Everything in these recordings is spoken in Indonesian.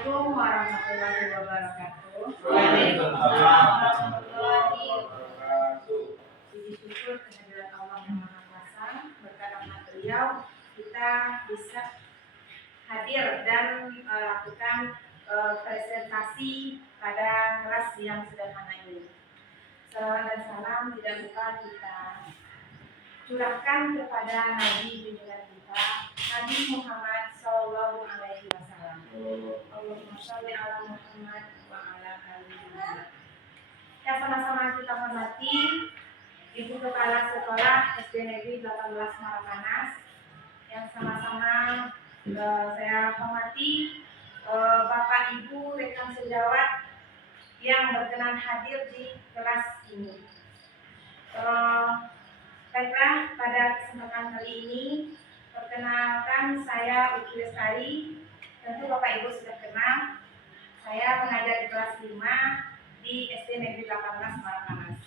Assalamualaikum warahmatullahi wabarakatuh. Waalaikumsalam warahmatullahi wabarakatuh. Puji syukur kehadirat Allah yang Maha Kuasa, berkat rahmat beliau kita bisa hadir dan melakukan presentasi pada kelas yang sederhana ini. Salawat dan salam tidak lupa kita curahkan kepada Nabi junjungan kita, Nabi Muhammad Sallallahu Alaihi Wasallam. Allahumma sholli ala Muhammad wa ala ali Muhammad. Yang sama-sama kita hormati Ibu Kepala Sekolah SD Negeri 18 Marapanas, yang sama-sama saya hormati Bapak Ibu rekan sejawat yang berkenan hadir di kelas ini. Baiklah, pada kesempatan kali ini perkenalkan saya Uki Lestari. Tentu Bapak Ibu sudah kenal, saya pengajar di kelas 5 di SD Negeri 18 Marapanas.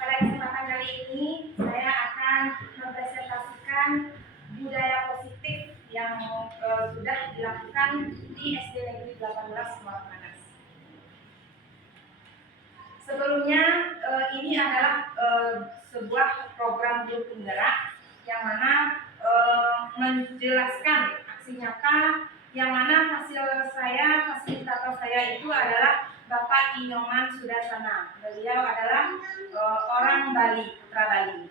Pada kesempatan kali ini saya akan mempresentasikan budaya positif yang sudah dilakukan di SD Negeri 18 Marapanas. Sebelumnya ini adalah sebuah program guru penggerak yang mana menjelaskan aksi nyata, yang mana fasilitator saya itu adalah Bapak Inyoman Sudasana. Beliau adalah orang Bali, putra Bali.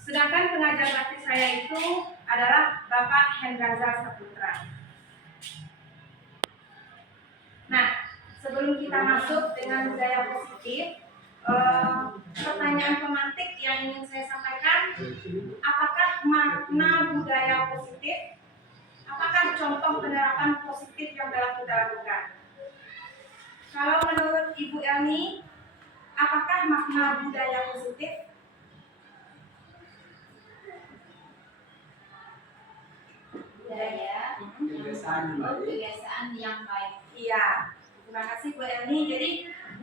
Sedangkan pengajar praktik saya itu adalah Bapak Hendraza Saputra. Nah, sebelum kita masuk dengan budaya positif, pertanyaan pemantik yang ingin saya sampaikan, apakah makna budaya positif? Apakah contoh penerapan positif yang telah kita lakukan? Kalau menurut Ibu Elni, apakah makna budaya positif? Budaya kebiasaan yang baik. Iya, terima kasih Bu Elni. Jadi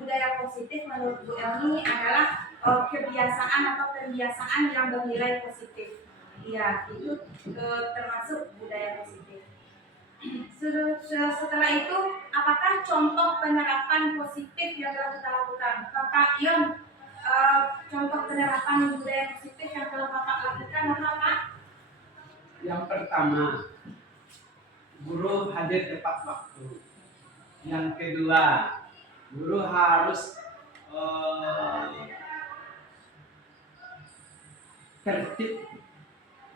budaya positif menurut Bu Elni adalah kebiasaan atau pembiasaan yang bernilai positif. Iya, itu termasuk budaya positif. Setelah itu, apakah contoh penerapan positif yang telah kita lakukan? Bapak Ion, contoh penerapan budaya positif yang telah Bapak lakukan apa? Yang pertama, guru hadir tepat waktu. Yang kedua, guru harus tertib,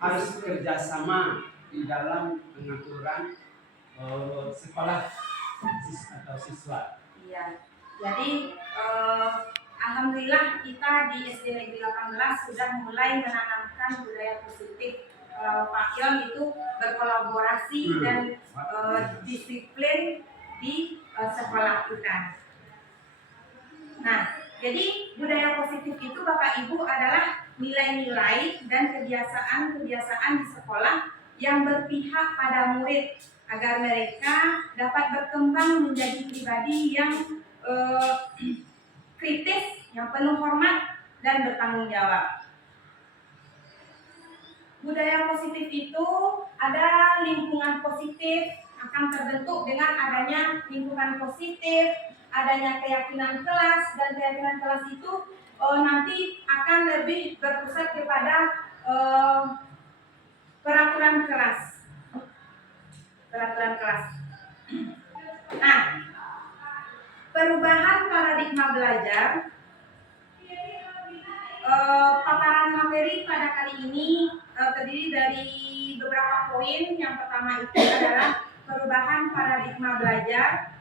harus kerjasama di dalam pengaturan sekolah atau siswa. Iya, jadi alhamdulillah kita di SD Negeri 18 sudah mulai menanamkan budaya positif. Pak Yon itu berkolaborasi dan disiplin di sekolah kita. Nah, jadi budaya positif itu Bapak Ibu adalah nilai-nilai dan kebiasaan-kebiasaan di sekolah yang berpihak pada murid agar mereka dapat berkembang menjadi pribadi yang kritis, yang penuh hormat dan bertanggung jawab. Budaya positif itu ada lingkungan positif, akan terbentuk dengan adanya lingkungan positif, adanya keyakinan kelas, dan keyakinan kelas itu nanti akan lebih berpusat kepada peraturan kelas. Nah, perubahan paradigma belajar. Paparan materi pada kali ini terdiri dari beberapa poin. Yang pertama itu adalah perubahan paradigma belajar,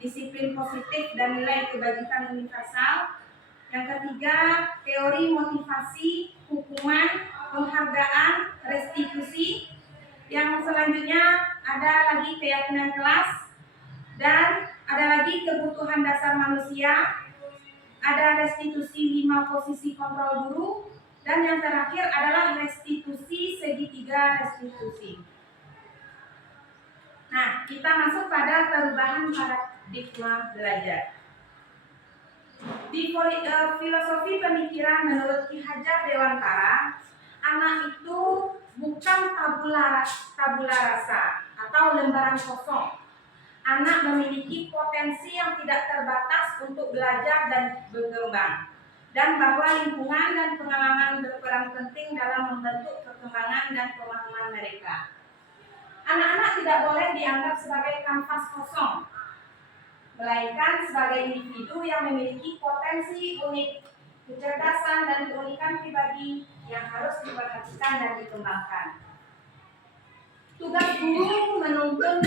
disiplin positif dan nilai kebajikan universal. Yang ketiga, teori motivasi, hukuman, penghargaan, restitusi. Yang selanjutnya ada lagi keyakinan kelas, dan ada lagi kebutuhan dasar manusia, ada restitusi 5 posisi kontrol guru, dan yang terakhir adalah restitusi segitiga restitusi. Nah, kita masuk pada perubahan paradigma belajar. Di filosofi pemikiran menurut Ki Hajar Dewantara, anak itu bukan tabula rasa atau lembaran pikiran kosong. Anak memiliki potensi yang tidak terbatas untuk belajar dan berkembang, dan bahwa lingkungan dan pengalaman berperan penting dalam membentuk perkembangan dan pemahaman mereka. Anak-anak tidak boleh dianggap sebagai kanvas kosong, melainkan sebagai individu yang memiliki potensi unik, kecerdasan dan keunikan pribadi yang harus diperhatikan dan dikembangkan. Tugas guru menuntun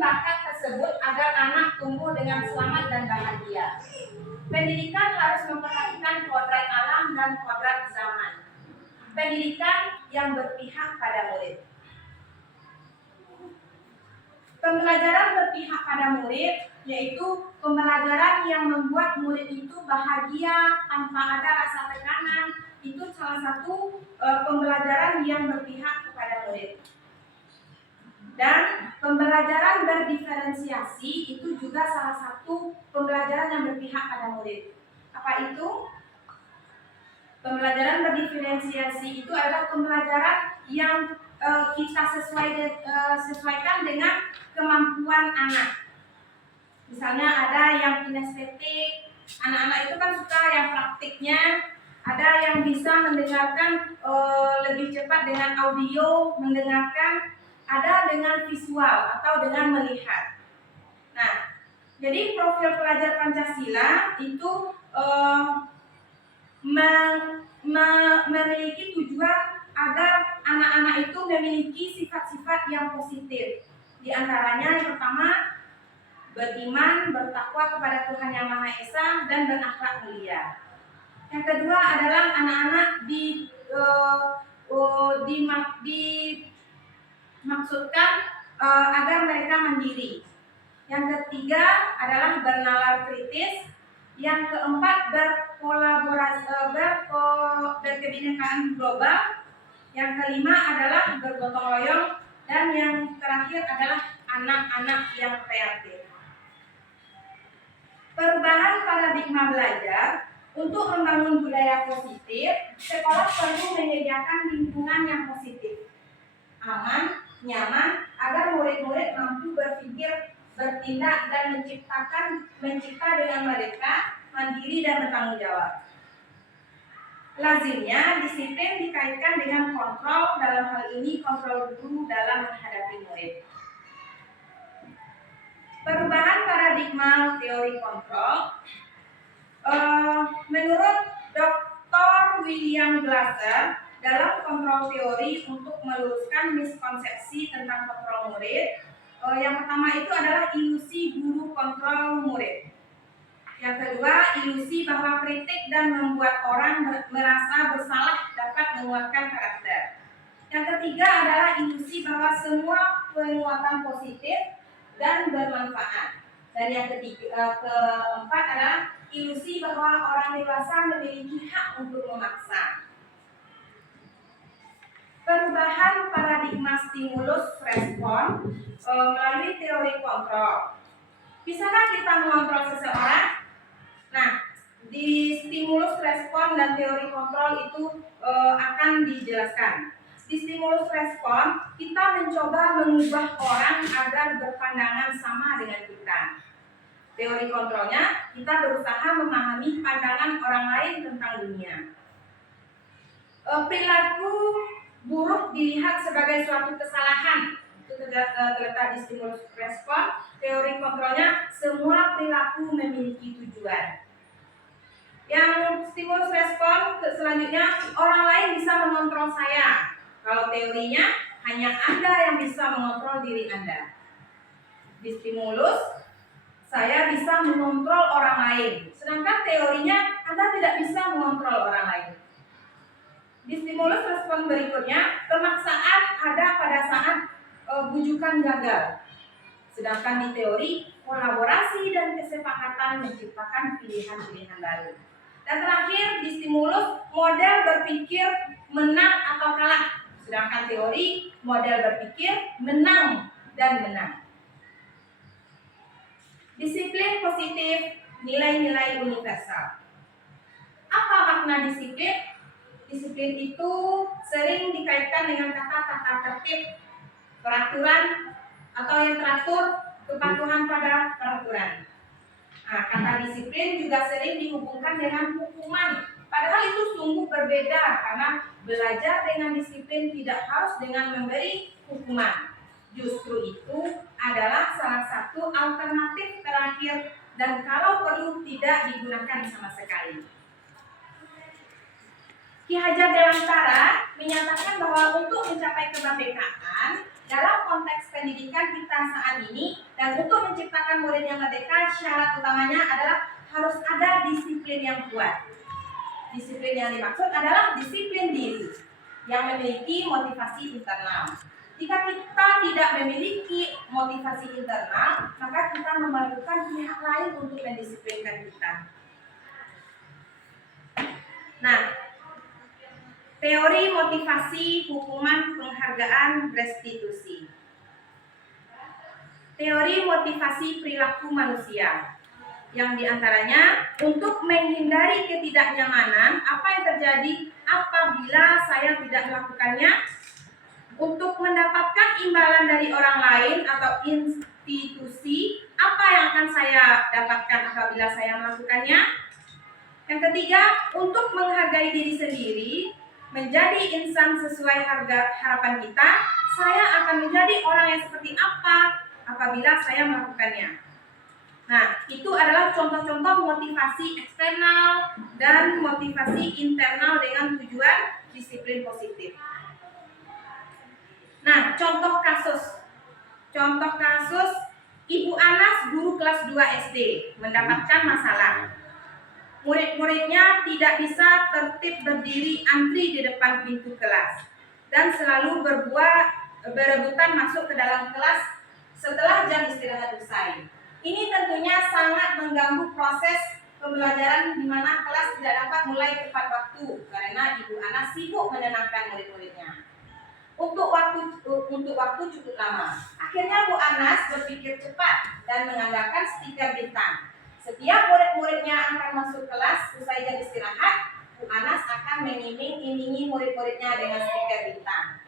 bakat tersebut agar anak tumbuh dengan selamat dan bahagia. Pendidikan harus memperhatikan kodrat alam dan kodrat zaman. Pendidikan yang berpihak pada murid. Pembelajaran berpihak pada murid yaitu pembelajaran yang membuat murid itu bahagia tanpa ada rasa tekanan. Itu salah satu pembelajaran yang berpihak kepada murid. Dan pembelajaran berdiferensiasi itu juga salah satu pembelajaran yang berpihak pada murid. Apa itu? Pembelajaran berdiferensiasi itu adalah pembelajaran yang kita sesuaikan dengan kemampuan anak. Misalnya ada yang kinestetik, anak-anak itu kan suka yang praktiknya. Ada yang bisa mendengarkan lebih cepat dengan audio, mendengarkan. Ada dengan visual atau dengan melihat. Nah, jadi profil pelajar Pancasila itu memiliki tujuan agar anak-anak itu memiliki sifat-sifat yang positif. Di antaranya yang pertama, beriman, bertakwa kepada Tuhan Yang Maha Esa dan berakhlak mulia. Yang kedua adalah anak-anak dimaksudkan agar mereka mandiri. Yang ketiga adalah bernalar kritis. Yang keempat berkebinekaan global. Yang kelima adalah bergotong royong. Dan yang terakhir adalah anak-anak yang kreatif. Perubahan paradigma belajar. Untuk membangun budaya positif, sekolah perlu menyediakan lingkungan yang positif, aman, nyaman, agar murid-murid mampu berpikir, bertindak, dan mencipta dengan mereka mandiri dan bertanggung jawab. Lazimnya, disiplin dikaitkan dengan kontrol, dalam hal ini kontrol guru dalam menghadapi murid. Perubahan paradigma teori kontrol. Menurut Dr. William Glasser, dalam kontrol teori untuk meluruskan miskonsepsi tentang kontrol murid, yang pertama itu adalah ilusi guru kontrol murid. Yang kedua, ilusi bahwa kritik dan membuat orang merasa bersalah dapat menguatkan karakter. Yang ketiga adalah ilusi bahwa semua penguatan positif dan bermanfaat. Dan yang keempat adalah ilusi bahwa orang dewasa memiliki hak untuk memaksa. Perubahan paradigma stimulus respon melalui teori kontrol. Bisakah kita mengontrol seseorang? Nah, di stimulus respon dan teori kontrol itu akan dijelaskan. Di stimulus respon, kita mencoba mengubah orang agar berpandangan sama dengan kita. Teori kontrolnya, kita berusaha memahami pandangan orang lain tentang dunia. Perilaku buruk dilihat sebagai suatu kesalahan. Itu terletak di stimulus respon. Teori kontrolnya, semua perilaku memiliki tujuan. Yang stimulus respon selanjutnya, orang lain bisa mengontrol saya. Kalau teorinya, hanya Anda yang bisa mengontrol diri Anda. Di stimulus, saya bisa mengontrol orang lain. Sedangkan teorinya, Anda tidak bisa mengontrol orang lain. Di stimulus respon berikutnya, pemaksaan ada pada saat bujukan gagal. Sedangkan di teori, kolaborasi dan kesepakatan menciptakan pilihan-pilihan baru. Dan terakhir, di stimulus, model berpikir menang atau kalah. Sedangkan teori, model berpikir menang dan menang. Disiplin positif, nilai-nilai universal. Apa makna disiplin? Disiplin itu sering dikaitkan dengan kata tata tertib. peraturan atau yang teratur, kepatuhan pada peraturan. Nah, kata disiplin juga sering dihubungkan dengan hukuman. Padahal itu sungguh berbeda karena belajar dengan disiplin tidak harus dengan memberi hukuman. Justru itu adalah salah satu alternatif terakhir dan kalau perlu tidak digunakan sama sekali. Ki Hajar Dewantara menyatakan bahwa untuk mencapai kemerdekaan dalam konteks pendidikan kita saat ini dan untuk menciptakan murid yang merdeka, syarat utamanya adalah harus ada disiplin yang kuat. Disiplin yang dimaksud adalah disiplin diri yang memiliki motivasi internal. Jika kita tidak memiliki motivasi internal, maka kita memerlukan pihak lain untuk mendisiplinkan kita. Nah, teori motivasi, hukuman, penghargaan, restitusi. Teori motivasi perilaku manusia, yang diantaranya untuk menghindari ketidaknyamanan, apa yang terjadi apabila saya tidak melakukannya, untuk mendapatkan imbalan dari orang lain atau institusi, apa yang akan saya dapatkan apabila saya melakukannya. Yang ketiga, untuk menghargai diri sendiri, menjadi insan sesuai harapan kita, saya akan menjadi orang yang seperti apa apabila saya melakukannya. Nah, itu adalah contoh-contoh motivasi eksternal dan motivasi internal dengan tujuan disiplin positif. Nah, contoh kasus Ibu Anas, guru kelas 2 SD, mendapatkan masalah. Murid-muridnya tidak bisa tertib berdiri antri di depan pintu kelas dan selalu berebutan masuk ke dalam kelas setelah jam istirahat usai. Ini tentunya sangat mengganggu proses pembelajaran di mana kelas tidak dapat mulai tepat waktu karena Ibu Anas sibuk menenangkan murid-muridnya. Untuk waktu cukup lama. Akhirnya Bu Anas berpikir cepat dan mengandalkan stiker bintang. Setiap murid-muridnya akan masuk kelas usai jam istirahat, Bu Anas akan mengiming-imingi murid-muridnya dengan stiker bintang.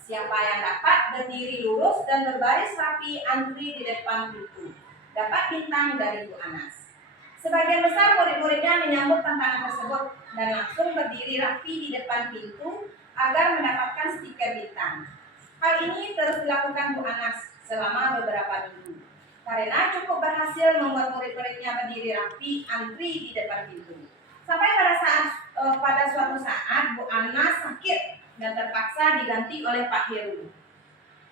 Siapa yang dapat berdiri lurus dan berbaris rapi antri di depan pintu, dapat bintang dari Bu Anas. Sebagian besar murid-muridnya menyambut tantangan tersebut dan langsung berdiri rapi di depan pintu agar mendapatkan stiker bintang. Hal ini terus dilakukan Bu Anas selama beberapa minggu. Karena cukup berhasil membuat murid-muridnya berdiri rapi antri di depan pintu. Sampai pada suatu saat Bu Anas sakit dan terpaksa diganti oleh Pak Heru.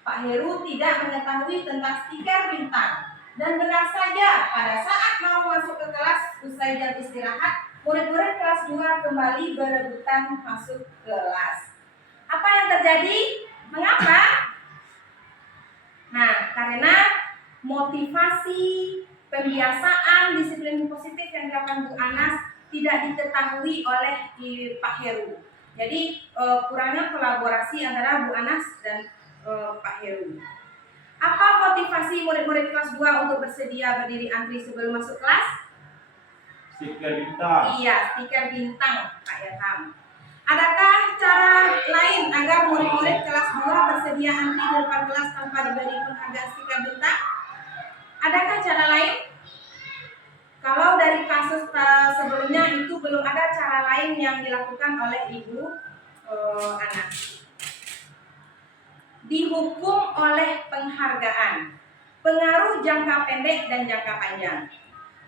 Pak Heru tidak mengetahui tentang stiker bintang. Dan benar saja, pada saat mau masuk ke kelas usai jam istirahat, murid-murid kelas 2 kembali berebutan masuk kelas. Apa yang terjadi? Mengapa? Nah, karena motivasi, pembiasaan, disiplin positif yang dilakukan Bu Anas tidak diketahui oleh Pak Heru. Jadi kurangnya kolaborasi antara Bu Anas dan Pak Heru. Apa motivasi murid-murid kelas 2 untuk bersedia berdiri antri sebelum masuk kelas? Stiker bintang. Iya, stiker bintang, Pak Ilham. Adakah cara lain agar murid-murid kelas 2 bersedia antri di depan kelas tanpa diberi penghargaan stiker bintang? Adakah cara lain? Kalau dari kasus sebelumnya itu belum ada cara lain yang dilakukan oleh Ibu Anas. Dihukum oleh penghargaan, pengaruh jangka pendek dan jangka panjang.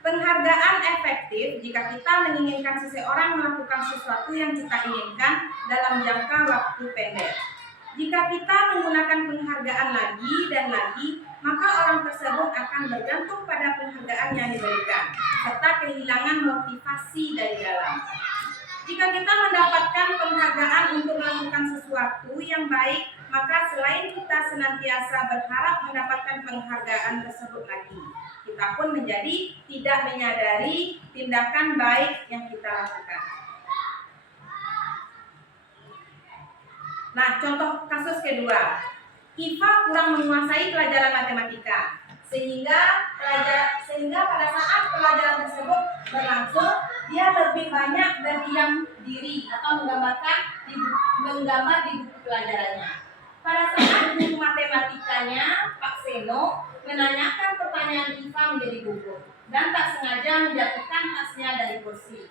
Penghargaan efektif jika kita menginginkan seseorang melakukan sesuatu yang kita inginkan dalam jangka waktu pendek. Jika kita menggunakan penghargaan lagi dan lagi, maka orang tersebut akan bergantung pada penghargaan yang diberikan, serta kehilangan motivasi dari dalam. Jika kita mendapatkan penghargaan untuk melakukan sesuatu yang baik, maka selain kita senantiasa berharap mendapatkan penghargaan tersebut lagi, kita pun menjadi tidak menyadari tindakan baik yang kita lakukan. Nah, contoh kasus kedua, Iva kurang menguasai pelajaran matematika, sehingga pada saat pelajaran tersebut berlangsung, dia lebih banyak berdiam diri atau menggambar di buku pelajarannya. Pada saat guru matematika Seno menanyakan pertanyaan IFA menjadi gugur dan tak sengaja menjatuhkan tasnya dari kursi,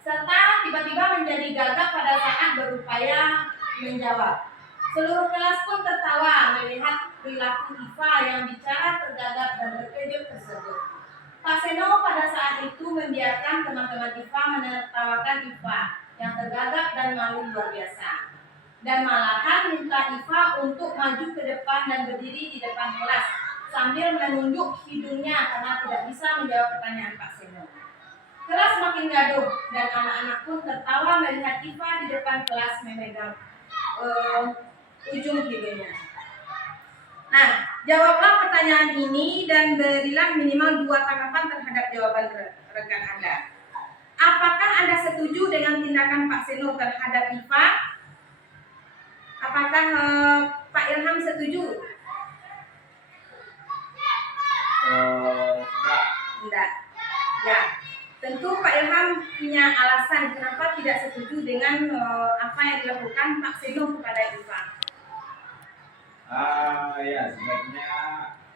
serta tiba-tiba menjadi gagap pada saat berupaya menjawab. Seluruh kelas pun tertawa melihat perilaku IFA yang bicara tergagap dan terkejut tersebut. Pak Seno pada saat itu membiarkan teman-teman IFA menertawakan IFA yang tergagap dan malu luar biasa, dan malahan minta IFA untuk maju ke depan dan berdiri di depan kelas sambil menunjuk hidungnya karena tidak bisa menjawab pertanyaan Pak Seno. Kelas makin gaduh dan anak-anak pun tertawa melihat IFA di depan kelas memegang ujung hidungnya. Nah, jawablah pertanyaan ini dan berilah minimal 2 tanggapan terhadap jawaban rekan Anda. Apakah Anda setuju dengan tindakan Pak Seno terhadap IFA? Apakah Pak Ilham setuju? Tidak. Ya, tentu Pak Ilham punya alasan kenapa tidak setuju dengan apa yang dilakukan Pak Seno kepada IFA. Ya, sebaiknya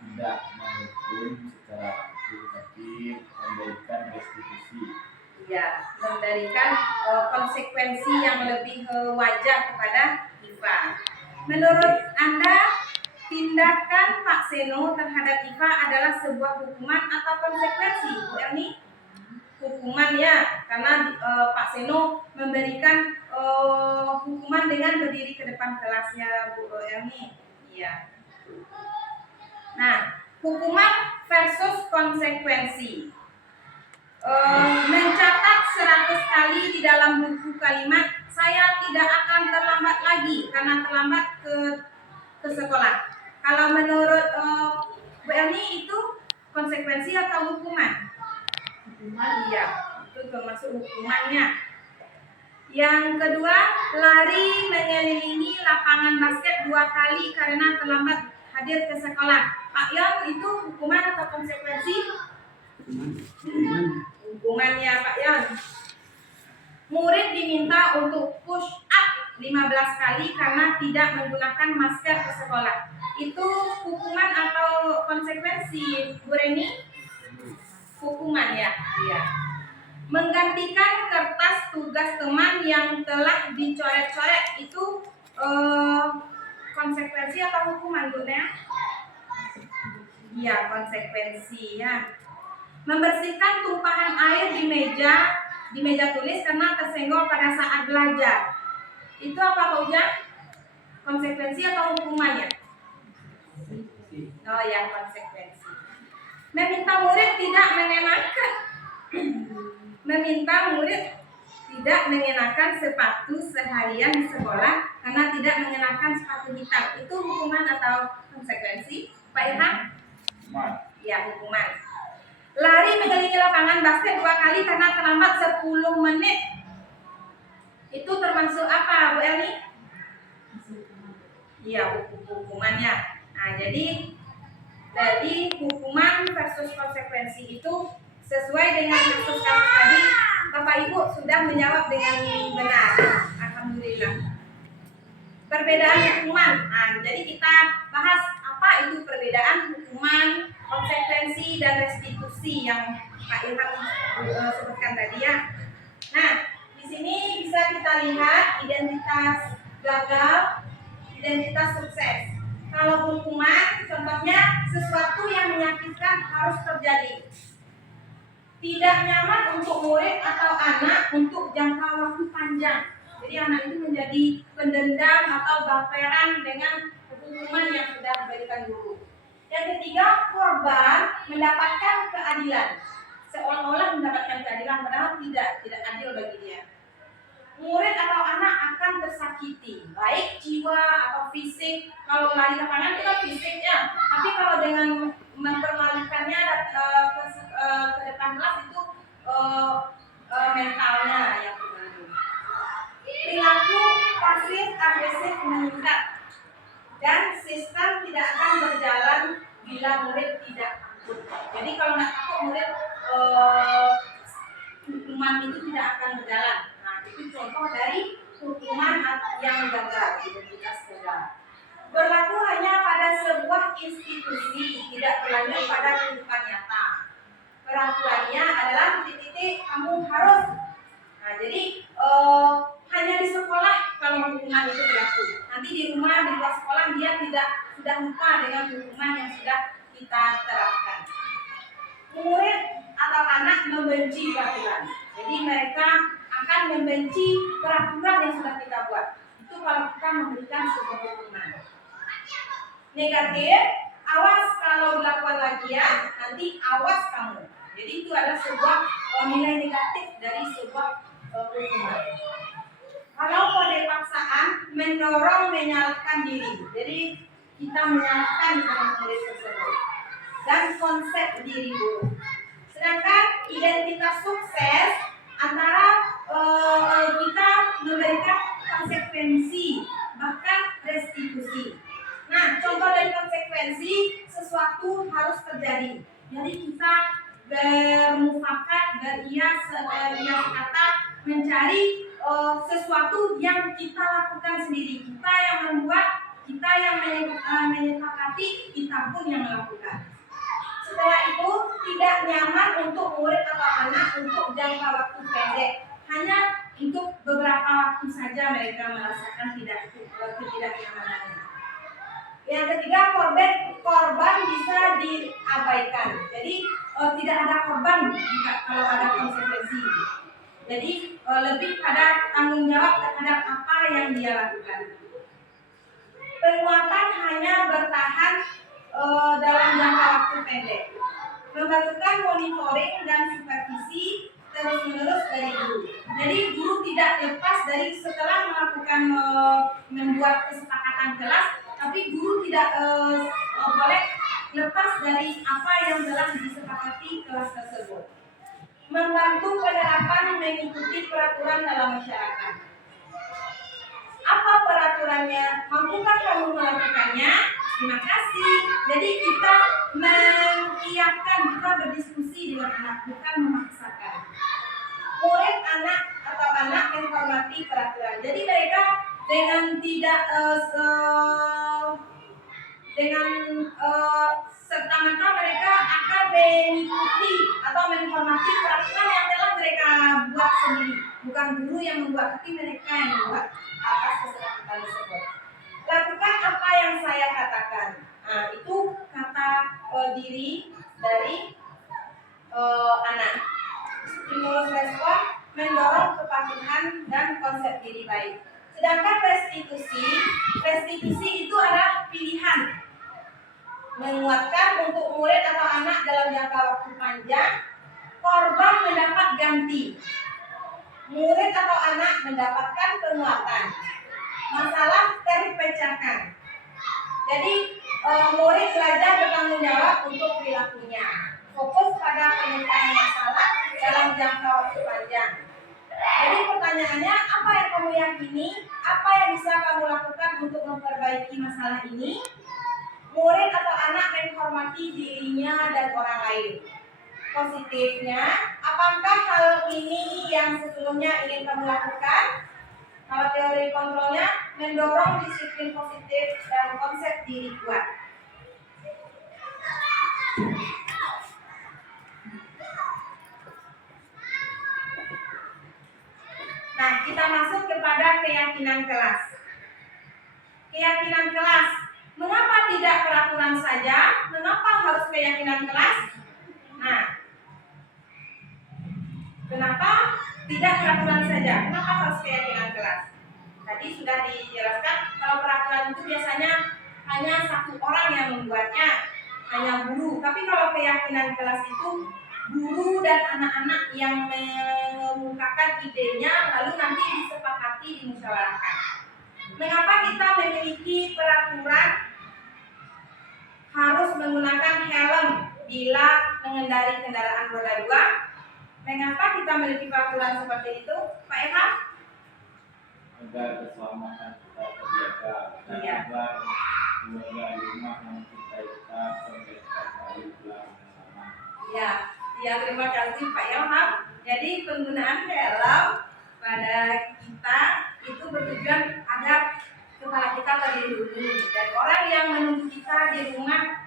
tidak menghukum secara langsung, tapi memberikan restitusi. Ya, memberikan konsekuensi yang lebih wajar kepada IFA. Menurut Anda, tindakan Pak Seno terhadap IFA adalah sebuah hukuman atau konsekuensi, Bu Erni? Hukuman ya, karena Pak Seno memberikan hukuman dengan berdiri ke depan kelasnya, Bu Erni. Iya. Nah, hukuman versus konsekuensi. Mencatat 100 kali di dalam buku kalimat saya tidak akan terlambat lagi karena terlambat ke sekolah. Kalau menurut Bu Elni itu konsekuensi atau hukuman? Hukuman, iya, itu termasuk hukumannya. Yang kedua, lari mengelilingi lapangan basket 2 kali karena terlambat hadir ke sekolah. Pak Yon, itu hukuman atau konsekuensi? Hukumannya Pak Yon. Murid diminta untuk push up 15 kali karena tidak menggunakan masker ke sekolah. Itu hukuman atau konsekuensi, Bu Reni? Hukuman ya. Iya. Menggantikan kertas tugas teman yang telah dicoret-coret itu konsekuensi atau hukuman, Bu Nea? Iya, konsekuensi ya. Membersihkan tumpahan air di meja tulis karena tersenggol pada saat belajar. Itu apa, Pak Ujang? Konsekuensi atau hukumannya? Oh ya, konsekuensi. Meminta murid tidak mengenakan sepatu seharian di sekolah karena tidak mengenakan sepatu hitam. Itu hukuman atau konsekuensi, Pak Ilham? Hukuman. Ya, hukuman. Lari mengelilingi lapangan basket 2 kali karena terlambat 10 menit. Itu termasuk apa, Bu Elni? Iya, hukumannya. Nah, jadi hukuman versus konsekuensi itu sesuai dengan kasus tadi. Bapak Ibu sudah menjawab dengan benar. Alhamdulillah. Perbedaan hukuman. Nah, jadi kita bahas apa itu perbedaan hukuman, konsekuensi dan restitusi yang Pak Ilham sebutkan tadi ya. Nah, di sini bisa kita lihat identitas gagal, identitas sukses. Kalau hukuman, contohnya sesuatu yang menyakitkan harus terjadi. Tidak nyaman untuk murid atau anak untuk jangka waktu panjang. Jadi anak itu menjadi pendendam atau baperan dengan hukuman yang sudah diberikan guru. Yang ketiga, korban mendapatkan keadilan. Seolah-olah mendapatkan keadilan padahal tidak adil bagi dia. Murid atau anak akan tersakiti, baik jiwa atau fisik. Kalau lari lapangan itu kan fisik ya, tapi kalau dengan mempermalukannya ke depan kelas itu mentalnya yang terganggu. Perilaku pasif agresif meningkat dan sistem tidak akan berjalan bila murid tidak takut. Jadi kalau nggak takut murid hukuman itu tidak akan berjalan. Nah, itu contoh dari hukuman yang gagal, identitas gagal. Berlaku hanya pada sebuah institusi. daripada kehidupan nyata. Peraturannya adalah titik-titik kamu harus. Nah, jadi hanya di sekolah kalau hukuman itu berlaku. Nanti di rumah, di luar sekolah dia sudah lupa dengan hukuman yang sudah kita terapkan. Murid atau anak membenci peraturan. Jadi mereka akan membenci peraturan yang sudah kita buat. Itu kalau kita memberikan sebuah hukuman. Negatif, awas kalau dilakukan lagi ya, nanti awas kamu. Jadi itu adalah sebuah nilai negatif dari sebuah hukuman. Kalau kode paksaan, mendorong menyalahkan diri. Jadi kita menyalahkan dengan murid tersebut. Dan konsep diri buruk. Sedangkan identitas sukses antara kita memberikan konsekuensi, bahkan restitusi. Nah, contoh dari konsekuensi, sesuatu harus terjadi. Jadi kita bermufakat, berias kata, mencari sesuatu yang kita lakukan sendiri. Kita yang membuat, kita yang menyepakati, kita pun yang melakukan. Setelah itu tidak nyaman untuk murid atau anak untuk jangka waktu pendek. Hanya untuk beberapa waktu saja mereka merasakan ketidaknyamanannya. Yang ketiga, korban bisa diabaikan. Jadi tidak ada korban kalau ada konsekuensi. Jadi lebih pada tanggung jawab terhadap apa yang dia lakukan. Penguatan hanya bertahan dalam jangka waktu pendek. Membutuhkan monitoring dan supervisi terus-menerus dari guru. Jadi guru tidak lepas dari setelah melakukan membuat kesepakatan kelas, tapi guru tidak boleh lepas dari apa yang telah disepakati kelas tersebut. Membantu penerapan mengikuti peraturan dalam masyarakat. Apa peraturannya? Mampukah kamu melakukannya? Terima kasih. Jadi kita mengiyakan, kita berdiskusi dengan anak, bukan memaksakan. Murid anak atau anak menghormati peraturan. Jadi mereka dengan tidak serta-merta mereka akan mengikuti atau menghormati peraturan yang telah mereka buat sendiri. Bukan guru yang membuat, tapi mereka yang membuat atas kesepakatan tersebut. Lakukan apa yang saya katakan. Nah, itu kata diri dari anak. Stimulus respon mendorong kepatuhan dan konsep diri baik. Sedangkan restitusi itu adalah pilihan. Menguatkan untuk murid atau anak dalam jangka waktu panjang, korban mendapat ganti. Murid atau anak mendapatkan penguatan. Masalah terpecahkan. Jadi murid belajar bertanggung jawab untuk perilakunya. Fokus pada penyelesaian masalah dalam jangka waktu panjang. Jadi pertanyaannya, apa yang kamu yakini? Apa yang bisa kamu lakukan untuk memperbaiki masalah ini? Murid atau anak menghormati dirinya dan orang lain. Positifnya, apakah hal ini yang sesungguhnya ingin kamu lakukan? Kalau teori kontrolnya, mendorong disiplin positif dan konsep diri kuat. Nah, kita masuk kepada keyakinan kelas. Keyakinan kelas. Mengapa tidak peraturan saja? Mengapa harus keyakinan kelas? Nah, kenapa tidak peraturan saja? Kenapa harus keyakinan kelas? Tadi sudah dijelaskan kalau peraturan itu biasanya hanya satu orang yang membuatnya, hanya guru. Tapi kalau keyakinan kelas itu guru dan anak-anak yang mengemukakan idenya, lalu nanti disepakati, dimusyawarahkan. Mengapa kita memiliki peraturan harus menggunakan helm bila mengendari kendaraan roda 2? Mengapa kita memiliki peraturan seperti itu, Pak Ilham? Agar keselamatan kita terjaga, dan agar keluarga di rumah yang kita sampai kembali pulang bersama. Ya, terima kasih Pak Ilham. Jadi penggunaan helm pada kita itu bertujuan agar kepala kita terlindungi dan orang yang menunggu kita di rumah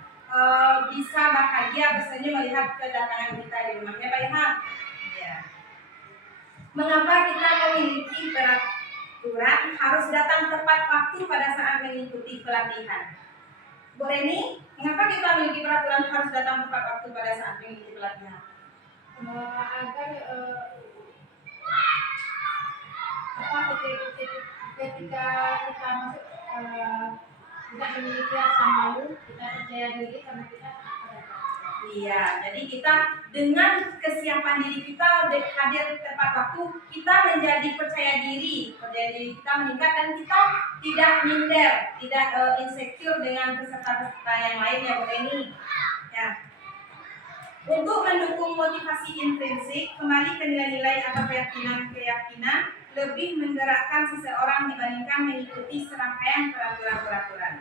bisa bahagia bersenyum melihat kedatangan kita di rumahnya Pak Ilham. Ya. Mengapa kita memiliki peraturan harus datang tepat waktu pada saat mengikuti pelatihan? Bu Reni, mengapa kita memiliki peraturan harus datang tepat waktu pada saat mengikuti pelatihan? Agar ketika kita masuk tidak memiliki rasa malu, kita percaya diri karena kita Iya, jadi kita dengan kesiapan diri kita hadir tepat waktu, kita menjadi percaya diri kita meningkat dan kita tidak minder, tidak insecure dengan peserta-peserta yang lain ya Bu Reni. Ya. Untuk mendukung motivasi intrinsik, kembali ke nilai-nilai atau keyakinan lebih menggerakkan seseorang dibandingkan mengikuti serangkaian peraturan-peraturan.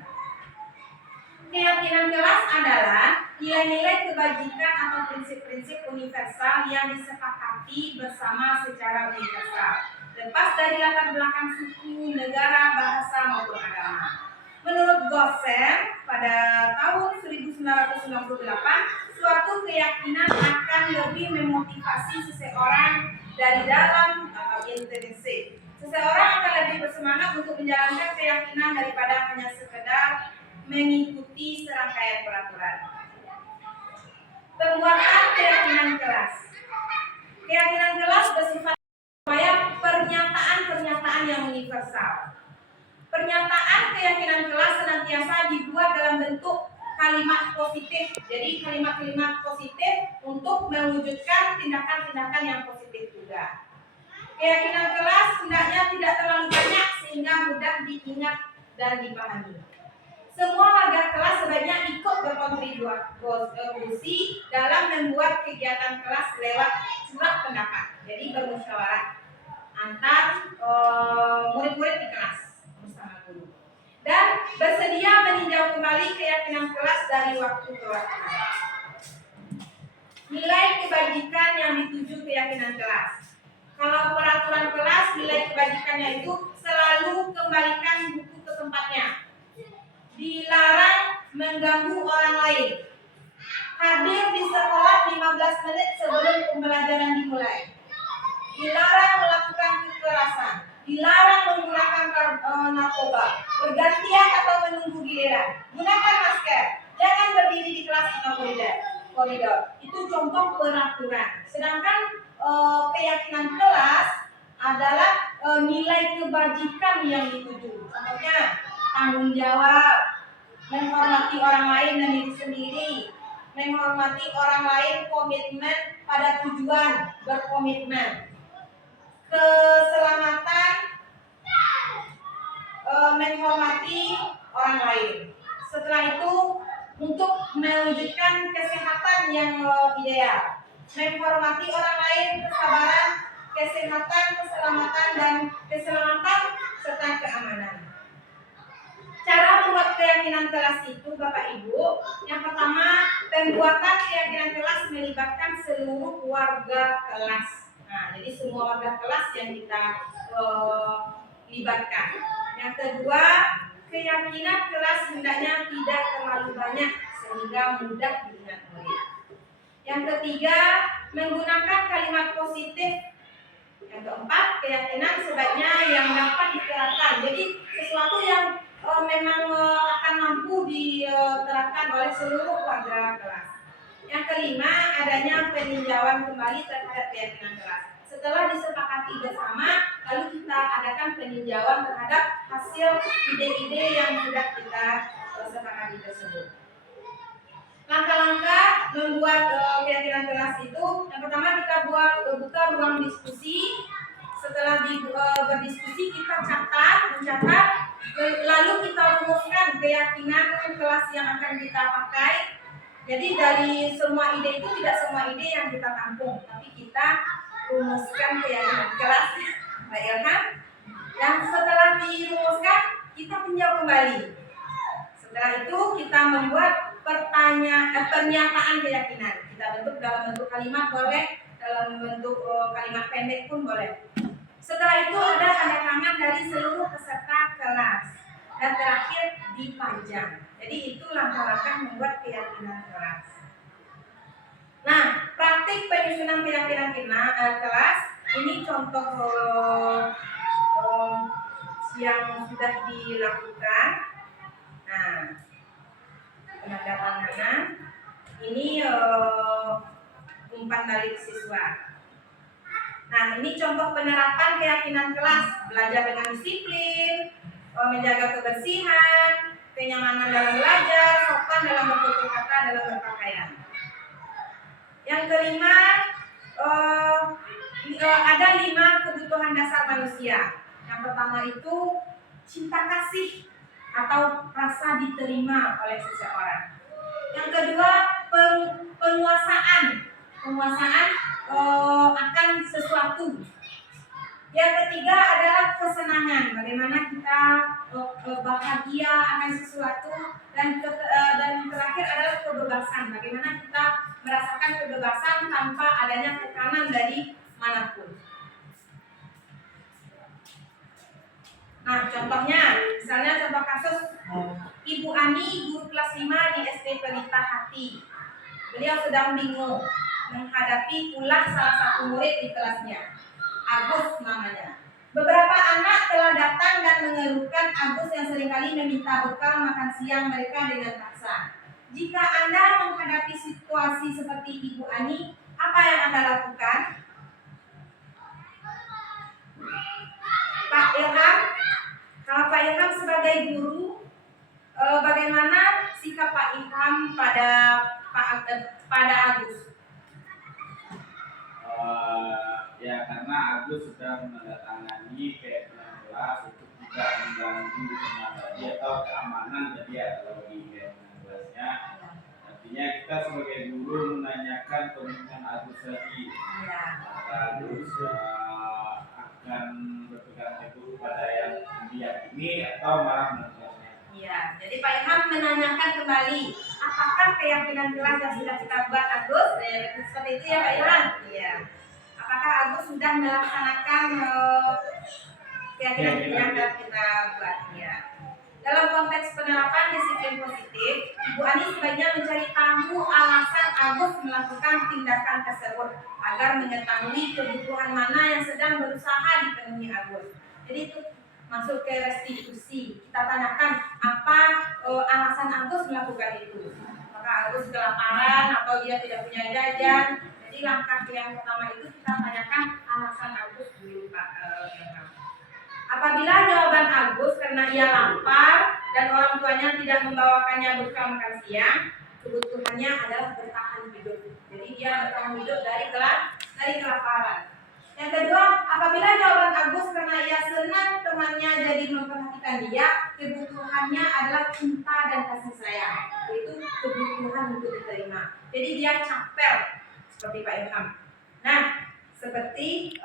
Keyakinan kelas adalah nilai-nilai kebajikan atau prinsip-prinsip universal yang disepakati bersama secara universal, lepas dari latar belakang suku, negara, bahasa maupun agama. Menurut Gosser pada tahun 1998, suatu keyakinan akan lebih memotivasi seseorang dari dalam atau intrinsik. Seseorang akan lebih bersemangat untuk menjalankan keyakinan daripada hanya sekedar mengikuti serangkaian peraturan. Pembuatan keyakinan kelas. Keyakinan kelas bersifat supaya pernyataan-pernyataan yang universal. Pernyataan keyakinan kelas senantiasa dibuat dalam bentuk kalimat positif. Jadi kalimat-kalimat positif untuk mewujudkan tindakan-tindakan yang positif juga. Keyakinan kelas hendaknya tidak terlalu banyak sehingga mudah diingat dan dipahami. Semua warga kelas sebaiknya ikut berkontribusi dalam membuat kegiatan kelas lewat surat pendapat. Jadi bermusyawarah antar murid-murid di kelas bersama guru. Dan bersedia meninjau kembali keyakinan kelas dari waktu ke waktu. Nilai kebajikan yang dituju keyakinan kelas. Kalau peraturan kelas, nilai kebajikannya itu selalu kembalikan buku ke tempatnya. Dilarang mengganggu orang lain. Hadir di sekolah 15 menit sebelum pembelajaran dimulai. Dilarang melakukan kekerasan. Dilarang menggunakan narkoba. Bergantian atau menunggu giliran. Gunakan masker. Jangan berdiri di kelas atau koridor. Itu contoh peraturan. Sedangkan keyakinan kelas adalah nilai kebajikan yang dituju. Contohnya tanggung jawab, menghormati orang lain dan diri sendiri, menghormati orang lain, komitmen pada tujuan, berkomitmen, keselamatan, menghormati orang lain. Setelah itu untuk mewujudkan kesehatan yang ideal, menghormati orang lain, kesabaran, kesehatan, keselamatan serta keamanan. Cara membuat keyakinan kelas itu Bapak Ibu, yang pertama pembuatan keyakinan kelas melibatkan seluruh warga kelas. Nah, jadi semua warga kelas yang kita libatkan. Yang kedua, keyakinan kelas hendaknya tidak terlalu banyak sehingga mudah diingat murid. Yang ketiga, menggunakan kalimat positif. Yang keempat, keyakinan sebaiknya yang dapat diterapkan. Jadi sesuatu yang memang akan mampu diterapkan oleh seluruh warga kelas. Yang kelima, adanya peninjauan kembali terhadap keyakinan kelas. Setelah disepakati bersama, lalu kita adakan peninjauan terhadap hasil ide-ide yang sudah kita sepakati tersebut. Langkah-langkah membuat keyakinan kelas itu, yang pertama kita buka ruang diskusi. Setelah berdiskusi kita mencatat, lalu kita rumuskan keyakinan kelas yang akan kita pakai. Jadi dari semua ide itu tidak semua ide yang kita tampung, tapi kita rumuskan keyakinan kelas, Mbak Ilham. Yang setelah dirumuskan kita tinjau kembali. Setelah itu kita membuat pernyataan keyakinan. Kita bentuk dalam bentuk kalimat boleh, dalam bentuk kalimat pendek pun boleh. Setelah itu ada tanda tangan dari seluruh peserta kelas. Dan terakhir dipajang. Jadi itu langkah-langkah membuat keyakinan keyakinan kelas. Nah, praktik penyusunan keyakinan kelas ini contoh yang sudah dilakukan. Nah, penandatanganan ini umpan balik siswa. Nah, ini contoh penerapan keyakinan kelas, belajar dengan disiplin, menjaga kebersihan, kenyamanan dalam belajar, sopan dalam bertutur kata, dalam berpakaian. Yang kelima, ada 5 kebutuhan dasar manusia. Yang pertama itu cinta kasih atau rasa diterima oleh seseorang. Yang kedua, penguasaan akan sesuatu. Yang ketiga adalah kesenangan, bagaimana kita bahagia akan sesuatu, dan terakhir adalah kebebasan, bagaimana kita merasakan kebebasan tanpa adanya tekanan dari manapun. Nah, contohnya, misalnya contoh kasus Ibu Ani, guru kelas 5 di SD Pelita Hati. Beliau sedang bingung menghadapi ulah salah satu murid di kelasnya, Agus namanya. Beberapa anak telah datang dan mengeluhkan Agus yang seringkali meminta bekal makan siang mereka dengan paksa. Jika Anda menghadapi situasi seperti Ibu Ani, apa yang Anda lakukan? Pak Ilham, kalau Pak Ilham sebagai guru, bagaimana sikap Pak Ilham pada Agus? Ya, karena Agus sudah menandatangani keyakinan kelas untuk tidak mengganggu tenaga dia atau keamanan dia kalau di keyakinan kelasnya. Artinya kita sebagai guru menanyakan komitmen Agus tadi. Agus akan berpegang teguh pada yang diyakini atau malah menentangnya. Iya, jadi Pak Ilham menanyakan kembali, apakah keyakinan kelas yang sudah kita buat Agus? Seperti itu ya Pak Ilham? Iya. Apakah Agus sudah melaksanakan keyakinan yang kita buat? Ya. Dalam konteks penerapan disiplin positif, Ibu Ani sebaiknya mencari tahu alasan Agus melakukan tindakan tersebut agar mengetahui kebutuhan mana yang sedang berusaha dipenuhi Agus. Jadi itu masuk ke restitusi. Kita tanyakan apa alasan Agus melakukan itu. Apakah Agus kelaparan atau dia tidak punya jajan? Jadi langkah yang pertama itu kita tanyakan alasan Agus dulu Pak Ilham. Apabila jawaban Agus karena ia lapar dan orang tuanya tidak membawakannya bekal makan siang, kebutuhannya adalah bertahan hidup. Jadi dia bertahan hidup dari kelaparan. Yang kedua, apabila jawaban Agus karena ia senang temannya jadi memperhatikan dia, kebutuhannya adalah cinta dan kasih sayang. Itu kebutuhan untuk diterima. Jadi dia capel seperti Pak Ilham. Nah, seperti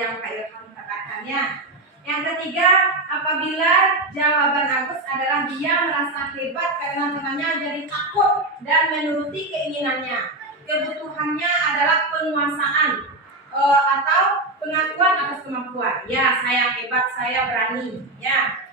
yang Pak Ilham katakannya. Yang ketiga, apabila jawaban Agus adalah dia merasa hebat karena temannya jadi takut dan menuruti keinginannya, kebutuhannya adalah penguasaan atau pengakuan atas kemampuan. Ya, saya hebat, saya berani. Ya.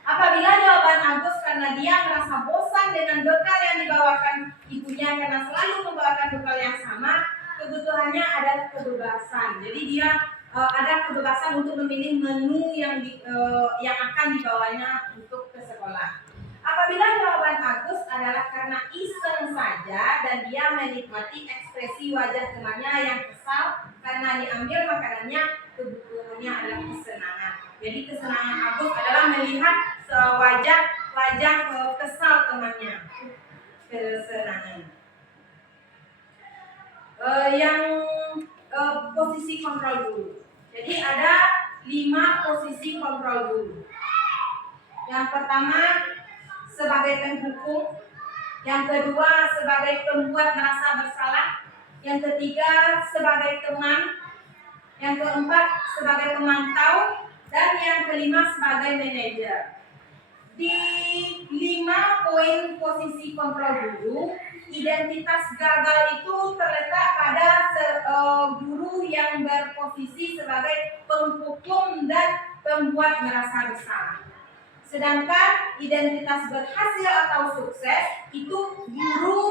Apabila jawaban Agus karena dia merasa bosan dengan bekal yang dibawakan ibunya karena selalu membawakan bekal yang sama, kebutuhannya adalah kebebasan. Jadi dia ada kebebasan untuk memilih menu yang akan dibawanya untuk ke sekolah. Apabila jawaban Agus adalah karena iseng saja dan dia menikmati ekspresi wajah temannya yang kesal karena diambil makanannya, kebutuhannya adalah kesenangan. Jadi kesenangan Agus adalah melihat wajah kesal temannya. Kesenangan. Yang posisi kontrol guru. Jadi ada 5 posisi kontrol guru. Yang pertama sebagai penghukum, yang kedua sebagai pembuat merasa bersalah, yang ketiga sebagai teman, yang keempat sebagai pemantau, dan yang kelima sebagai manajer. Di 5 poin posisi kontrol guru, identitas gagal itu terletak pada guru yang berposisi sebagai penghukum dan pembuat merasa bersalah. Sedangkan identitas berhasil atau sukses itu guru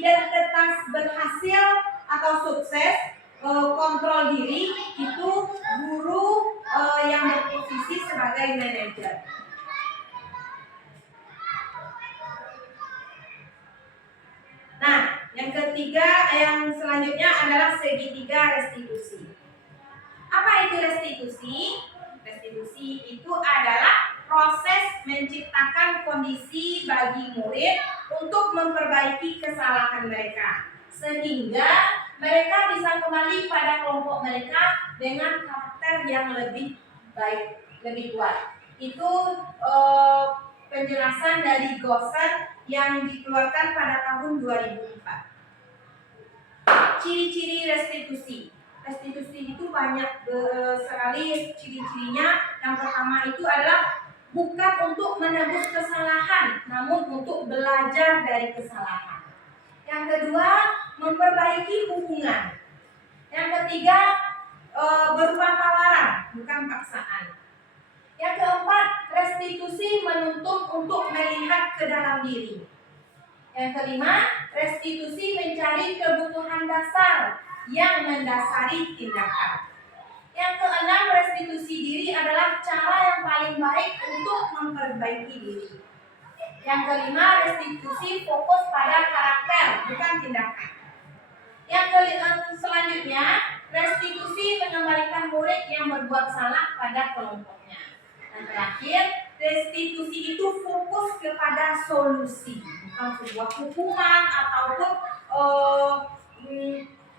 identitas berhasil atau sukses, kontrol diri itu guru yang berposisi sebagai manajer. Nah, yang ketiga, yang selanjutnya adalah segitiga restitusi. Apa itu restitusi? Restitusi itu adalah proses menciptakan kondisi bagi murid untuk memperbaiki kesalahan mereka, sehingga mereka bisa kembali pada kelompok mereka dengan karakter yang lebih baik, lebih kuat. Itu penjelasan dari Gosset yang dikeluarkan pada tahun 2004. Ciri-ciri restitusi. Restitusi itu banyak sekali ciri-cirinya. Yang pertama itu adalah bukan untuk menebus kesalahan, namun untuk belajar dari kesalahan. Yang kedua, memperbaiki hubungan. Yang ketiga, berupa tawaran, bukan paksaan. Yang keempat, restitusi menuntut untuk melihat ke dalam diri. Yang kelima, restitusi mencari kebutuhan dasar yang mendasari tindakan. Yang keenam, restitusi diri adalah cara yang paling baik untuk memperbaiki diri. Yang kelima, restitusi fokus pada karakter, bukan tindakan. Yang selanjutnya, restitusi mengembalikan murid yang berbuat salah pada kelompoknya. Dan terakhir, restitusi itu fokus kepada solusi, bukan sebuah hukuman ataupun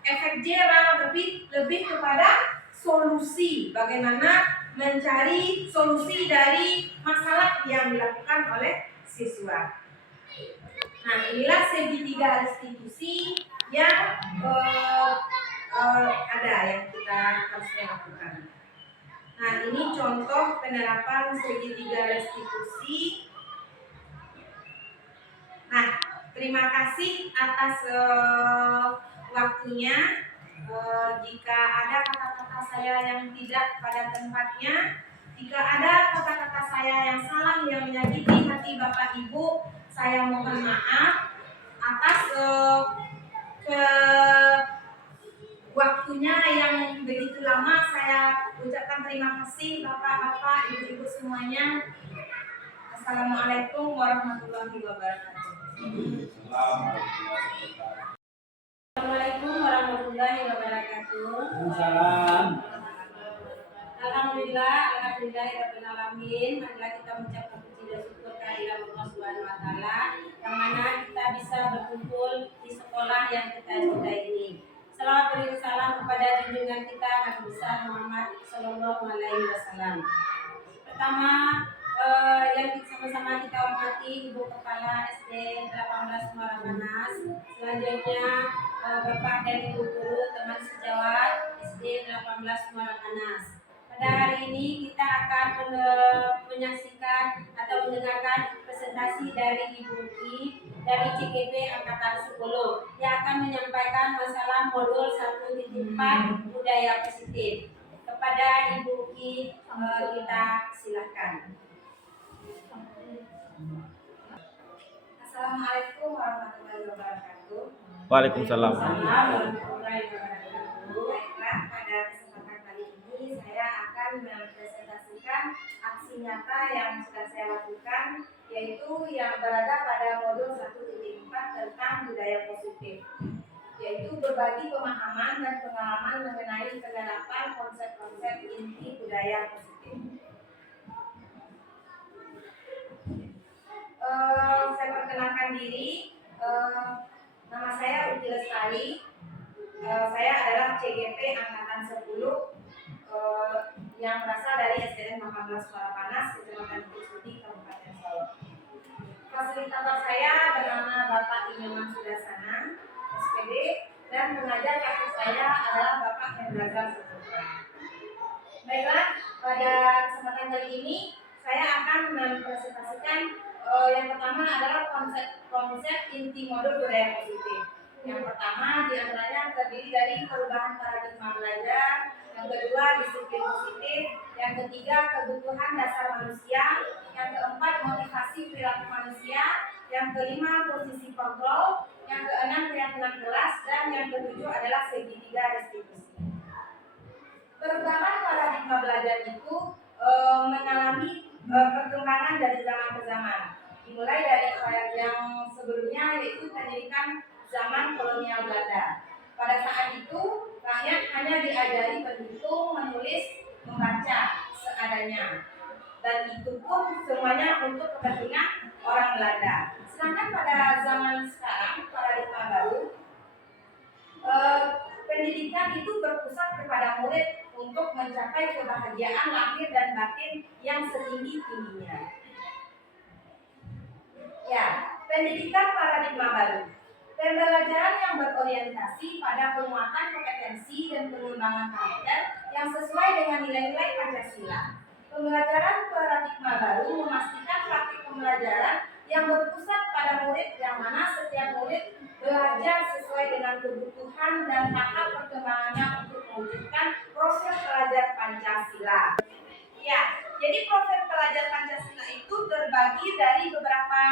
efek jera, lebih kepada solusi, bagaimana mencari solusi dari masalah yang dilakukan oleh siswa. Nah, inilah segitiga restitusi yang ada yang kita harus lakukan. Nah, ini contoh penerapan segitiga restitusi. Nah, terima kasih atas waktunya. Jika ada kata-kata saya yang tidak pada tempatnya, jika ada kata-kata saya yang salah yang menyakiti hati Bapak Ibu, saya mohon maaf atas waktunya yang begitu lama. Saya ucapkan terima kasih Bapak-bapak, Ibu-ibu semuanya. Assalamualaikum warahmatullahi wabarakatuh. Assalamualaikum warahmatullahi wabarakatuh. Alhamdulillahirrahmanirrahim. Marilah kita mengucapkan puji dan syukur kehadirat Allah Subhanahu wa taala yang mana kita bisa berkumpul di sekolah yang kita cintai ini. Salawat dan salam kepada junjungan kita Nabi besar Muhammad sallallahu alaihi wasallam. Pertama, yang sama-sama kita hormati Ibu Kepala SD 18 Muara Panas. Selanjutnya Bapak dan Ibu Guru teman sejawat SD 18 Muara Panas. Pada hari ini kita akan menyaksikan atau mendengarkan presentasi dari Ibu Ki dari CGP Angkatan 10 yang akan menyampaikan masalah modul 1.4 budaya positif. Kepada Ibu Ki kita silakan. Assalamualaikum warahmatullahi wabarakatuh. Waalaikumsalam. Warahmatullahi wabarakatuh. Baiklah, pada kesempatan kali ini saya akan mempresentasikan aksi nyata yang sudah saya lakukan, yaitu yang berada pada modul 1.4 tentang budaya positif, yaitu berbagi pemahaman dan pengalaman mengenai penerapan konsep-konsep inti budaya positif. Saya perkenalkan diri, nama saya Uti Lestari, saya adalah CGP Angkatan 10 yang berasal dari SDN 18 Muara Panas, Kecamatan Kusudi, Kabupaten Solo. Fasilitator saya bernama Bapak Inyoman Sudasana, SPD, dan pengajar praktik saya adalah Bapak Hendra Saputra. Baiklah, pada kesempatan kali ini saya akan mempresentasikan yang pertama adalah konsep inti modul budaya positif. Yang pertama diantaranya terdiri dari perubahan paradigma belajar, yang kedua disiplin positif, yang ketiga kebutuhan dasar manusia, yang keempat motivasi perilaku manusia, yang kelima posisi kontrol, yang keenam keyakinan kelas, dan yang ketujuh adalah segitiga restitusi. Perubahan paradigma belajar itu mengalami perkembangan dari zaman ke zaman. Dimulai dari yang sebelumnya, yaitu pendidikan zaman kolonial Belanda. Pada saat itu, rakyat hanya diajari berhitung, menulis, membaca seadanya. Dan itu pun semuanya untuk kepentingan orang Belanda. Sedangkan pada zaman sekarang, paradigma baru, pendidikan itu berpusat kepada murid untuk mencapai kebahagiaan lahir dan batin yang setinggi-tingginya. Ya, pendidikan paradigma baru. Pembelajaran yang berorientasi pada penguatan kompetensi dan pengembangan karakter yang sesuai dengan nilai-nilai Pancasila. Pembelajaran paradigma baru memastikan praktik pembelajaran yang berpusat pada murid, yang mana setiap murid belajar sesuai dengan kebutuhan dan tahap perkembangannya untuk mewujudkan profil pelajar Pancasila. Ya, jadi profil pelajar Pancasila itu terbagi dari beberapa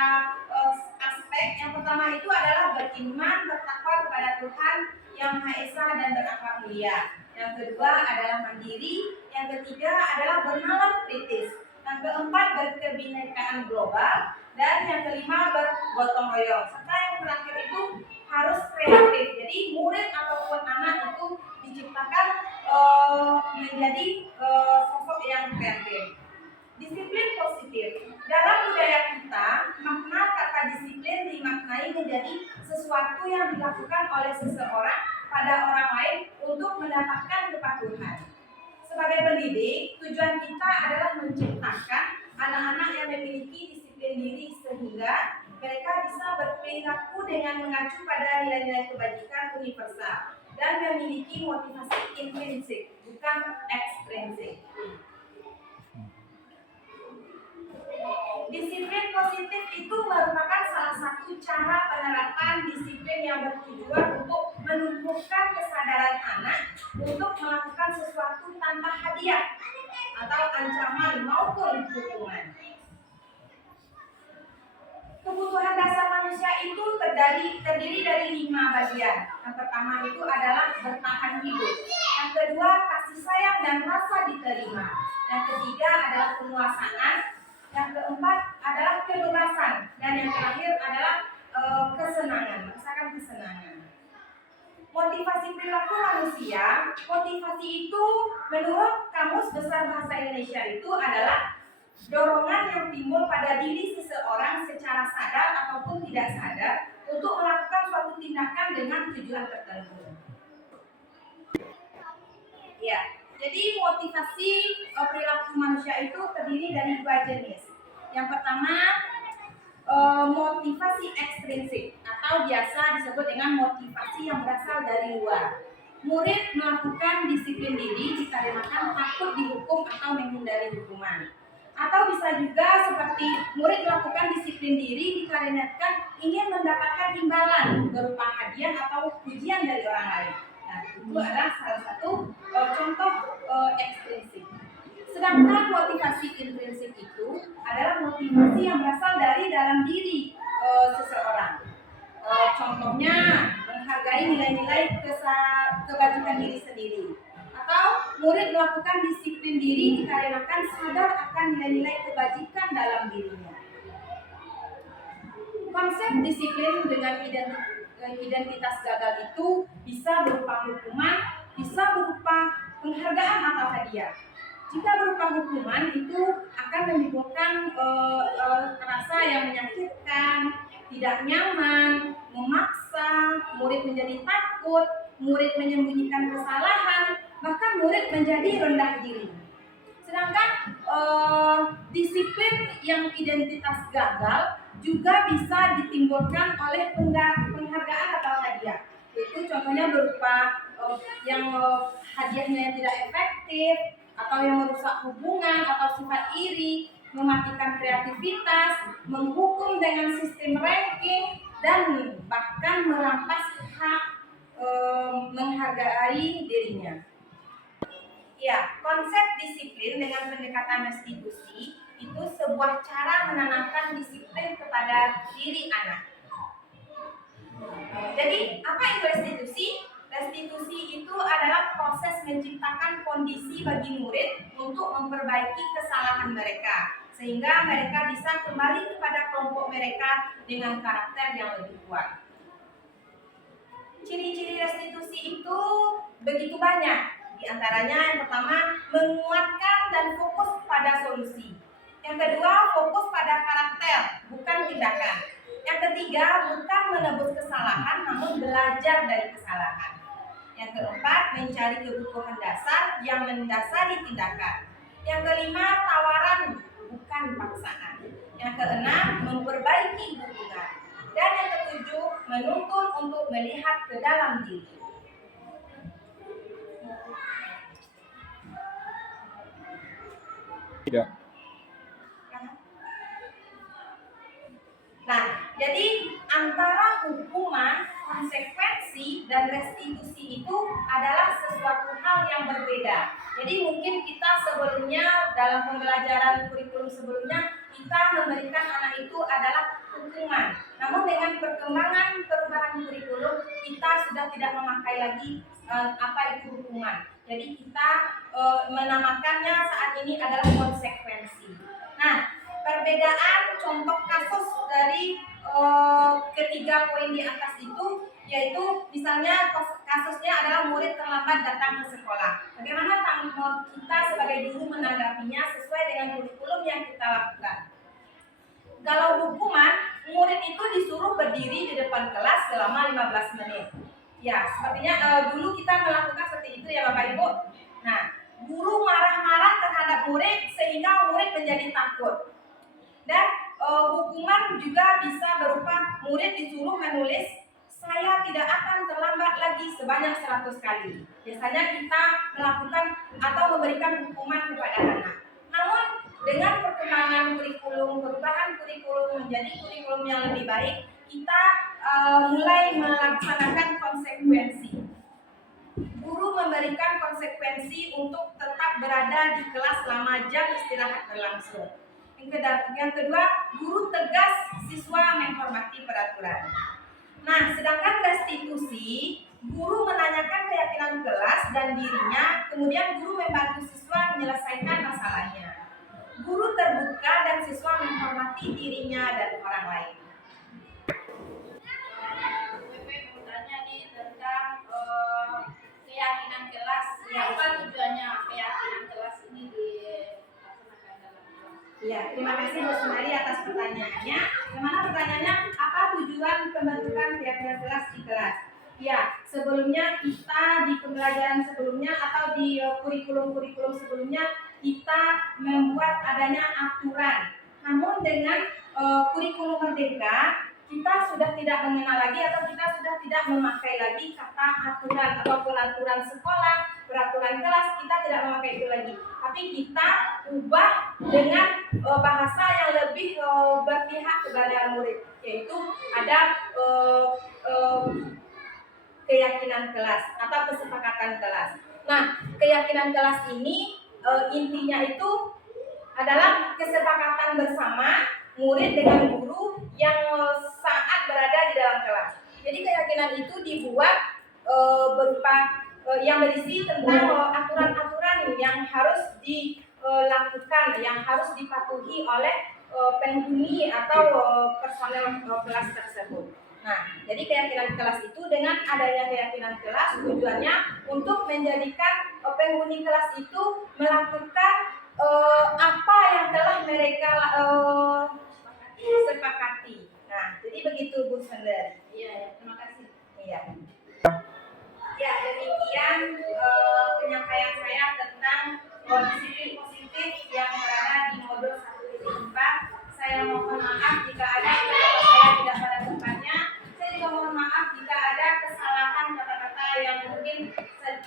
aspek. Yang pertama itu adalah beriman, bertakwa kepada Tuhan Yang Maha Esa dan berakhlak mulia. Yang kedua adalah mandiri. Yang ketiga adalah bernalar kritis. Yang keempat berkebinekaan global. Dan yang kelima bergotong royong. Serta yang terakhir itu harus kreatif. Jadi murid ataupun anak itu diciptakan menjadi sosok yang kreatif. Disiplin positif. Dalam budaya kita, makna kata disiplin dimaknai menjadi sesuatu yang dilakukan oleh seseorang pada orang lain untuk mendapatkan kepatuhan. Sebagai pendidik, tujuan kita adalah menciptakan anak-anak yang memiliki disiplin diri sehingga mereka bisa berperilaku dengan mengacu pada nilai-nilai kebajikan universal dan memiliki motivasi intrinsik, bukan ekstrinsik. Disiplin positif itu merupakan salah satu cara penerapan disiplin yang bertujuan untuk menumbuhkan kesadaran anak untuk melakukan sesuatu tanpa hadiah atau ancaman maupun hukuman. Kebutuhan dasar manusia itu terdiri dari 5 bagian. Yang pertama itu adalah bertahan hidup. Yang kedua, kasih sayang dan rasa diterima. Yang ketiga adalah penguasaan. Yang keempat adalah kebebasan. Dan yang terakhir adalah kesenangan, merasakan kesenangan. Motivasi perilaku manusia. Motivasi itu menurut Kamus Besar Bahasa Indonesia itu adalah dorongan yang timbul pada diri seseorang secara sadar ataupun tidak sadar untuk melakukan suatu tindakan dengan tujuan tertentu. Ya, jadi motivasi perilaku manusia itu terdiri dari 2 jenis. Yang pertama, motivasi ekstrinsik atau biasa disebut dengan motivasi yang berasal dari luar. Murid melakukan disiplin diri dikarenakan takut dihukum atau menghindari hukuman. Atau bisa juga seperti murid melakukan disiplin diri dikarenakan ingin mendapatkan imbalan berupa hadiah atau pujian dari orang lain. Nah, itu adalah salah satu contoh ekstrinsik. Sedangkan motivasi intrinsik itu adalah motivasi yang berasal dari dalam diri seseorang. Contohnya menghargai nilai-nilai kebajikan diri sendiri. Atau murid melakukan disiplin diri dikarenakan sadar akan nilai-nilai kebajikan dalam dirinya. Konsep disiplin dengan identitas gagal itu bisa berupa hukuman, bisa berupa penghargaan atau hadiah. Jika berupa hukuman itu akan menimbulkan rasa yang menyakitkan, tidak nyaman, memaksa, murid menjadi takut, murid menyembunyikan kesalahan, bahkan murid menjadi rendah diri. Sedangkan disiplin yang identitas gagal juga bisa ditimbulkan oleh penghargaan atau hadiah. Itu contohnya berupa yang hadiahnya yang tidak efektif, atau yang merusak hubungan atau sifat iri, mematikan kreativitas, menghukum dengan sistem ranking, dan bahkan merampas hak menghargai dirinya. Ya, konsep disiplin dengan pendekatan restitusi itu sebuah cara menanamkan disiplin kepada diri anak. Jadi apa itu restitusi? Restitusi itu adalah proses menciptakan kondisi bagi murid untuk memperbaiki kesalahan mereka sehingga mereka bisa kembali kepada kelompok mereka dengan karakter yang lebih kuat. Ciri-ciri restitusi itu begitu banyak. Di antaranya yang pertama, menguatkan dan fokus pada solusi. Yang kedua, fokus pada karakter, bukan tindakan. Yang ketiga, bukan menebus kesalahan, namun belajar dari kesalahan. Yang keempat, mencari kebutuhan dasar yang mendasari tindakan. Yang kelima, tawaran, bukan paksaan. Yang keenam, memperbaiki hubungan. Dan yang ketujuh, menuntun untuk melihat ke dalam diri. Tidak. Nah, jadi antara hukuman, konsekuensi, dan restitusi itu adalah sesuatu hal yang berbeda. Jadi mungkin kita sebelumnya dalam pembelajaran kurikulum sebelumnya kita memberikan anak itu adalah hukuman. Namun dengan perkembangan perubahan kurikulum kita sudah tidak memakai lagi apa itu hukuman. Jadi kita menamakannya saat ini adalah konsekuensi. Nah, perbedaan contoh kasus dari ketiga poin di atas itu yaitu misalnya kasusnya adalah murid terlambat datang ke sekolah. Bagaimana kita sebagai guru menanggapinya sesuai dengan kurikulum yang kita lakukan? Kalau hukuman, murid itu disuruh berdiri di depan kelas selama 15 menit. Ya, sepertinya dulu kita melakukan seperti itu ya Bapak Ibu. Nah, guru marah-marah terhadap murid sehingga murid menjadi takut. Dan hukuman juga bisa berupa murid disuruh menulis saya tidak akan terlambat lagi sebanyak 100 kali. Biasanya kita melakukan atau memberikan hukuman kepada anak. Namun dengan perkembangan kurikulum, perubahan kurikulum menjadi kurikulum yang lebih baik, kita mulai melaksanakan konsekuensi. Guru memberikan konsekuensi untuk tetap berada di kelas selama jam istirahat berlangsung. Yang kedua, guru tegas siswa menghormati peraturan. Nah, sedangkan restitusi, guru menanyakan keyakinan kelas dan dirinya, kemudian guru membantu siswa menyelesaikan masalahnya. Guru terbuka dan siswa menghormati dirinya dan orang lain. Bertanya nih tentang keyakinan kelas. Apa tujuannya keyakinan kelas ini dilaksanakan dalam kelas? Ya, terima kasih Bu Sundari atas pertanyaannya. Bagaimana pertanyaannya? Apa tujuan pembentukan keyakinan kelas di kelas? Ya, sebelumnya kita di pembelajaran sebelumnya atau di kurikulum-kurikulum sebelumnya kita membuat adanya aturan. Namun dengan kurikulum merdeka kita sudah tidak mengenal lagi atau kita sudah tidak memakai lagi kata aturan atau peraturan sekolah, peraturan kelas, kita tidak memakai itu lagi. Tapi kita ubah dengan bahasa yang lebih berpihak kepada murid, yaitu ada keyakinan kelas atau kesepakatan kelas. Nah, keyakinan kelas ini intinya itu adalah kesepakatan bersama murid dengan guru yang saat berada di dalam kelas. Jadi keyakinan itu dibuat berupa yang berisi tentang aturan-aturan yang harus dilakukan, yang harus dipatuhi oleh penghuni atau personel kelas tersebut. Nah, jadi keyakinan kelas itu dengan adanya keyakinan kelas tujuannya untuk menjadikan penghuni kelas itu melakukan apa yang telah mereka sepakati. Nah, jadi begitu Bu Sundari. Iya, terima kasih. Iya. Ya, demikian penyampaian saya tentang disiplin positif yang berada di modul 1.4. Saya mohon maaf jika ada kata-kata saya tidak pada tempatnya. Saya juga mohon maaf jika ada kesalahan kata-kata yang mungkin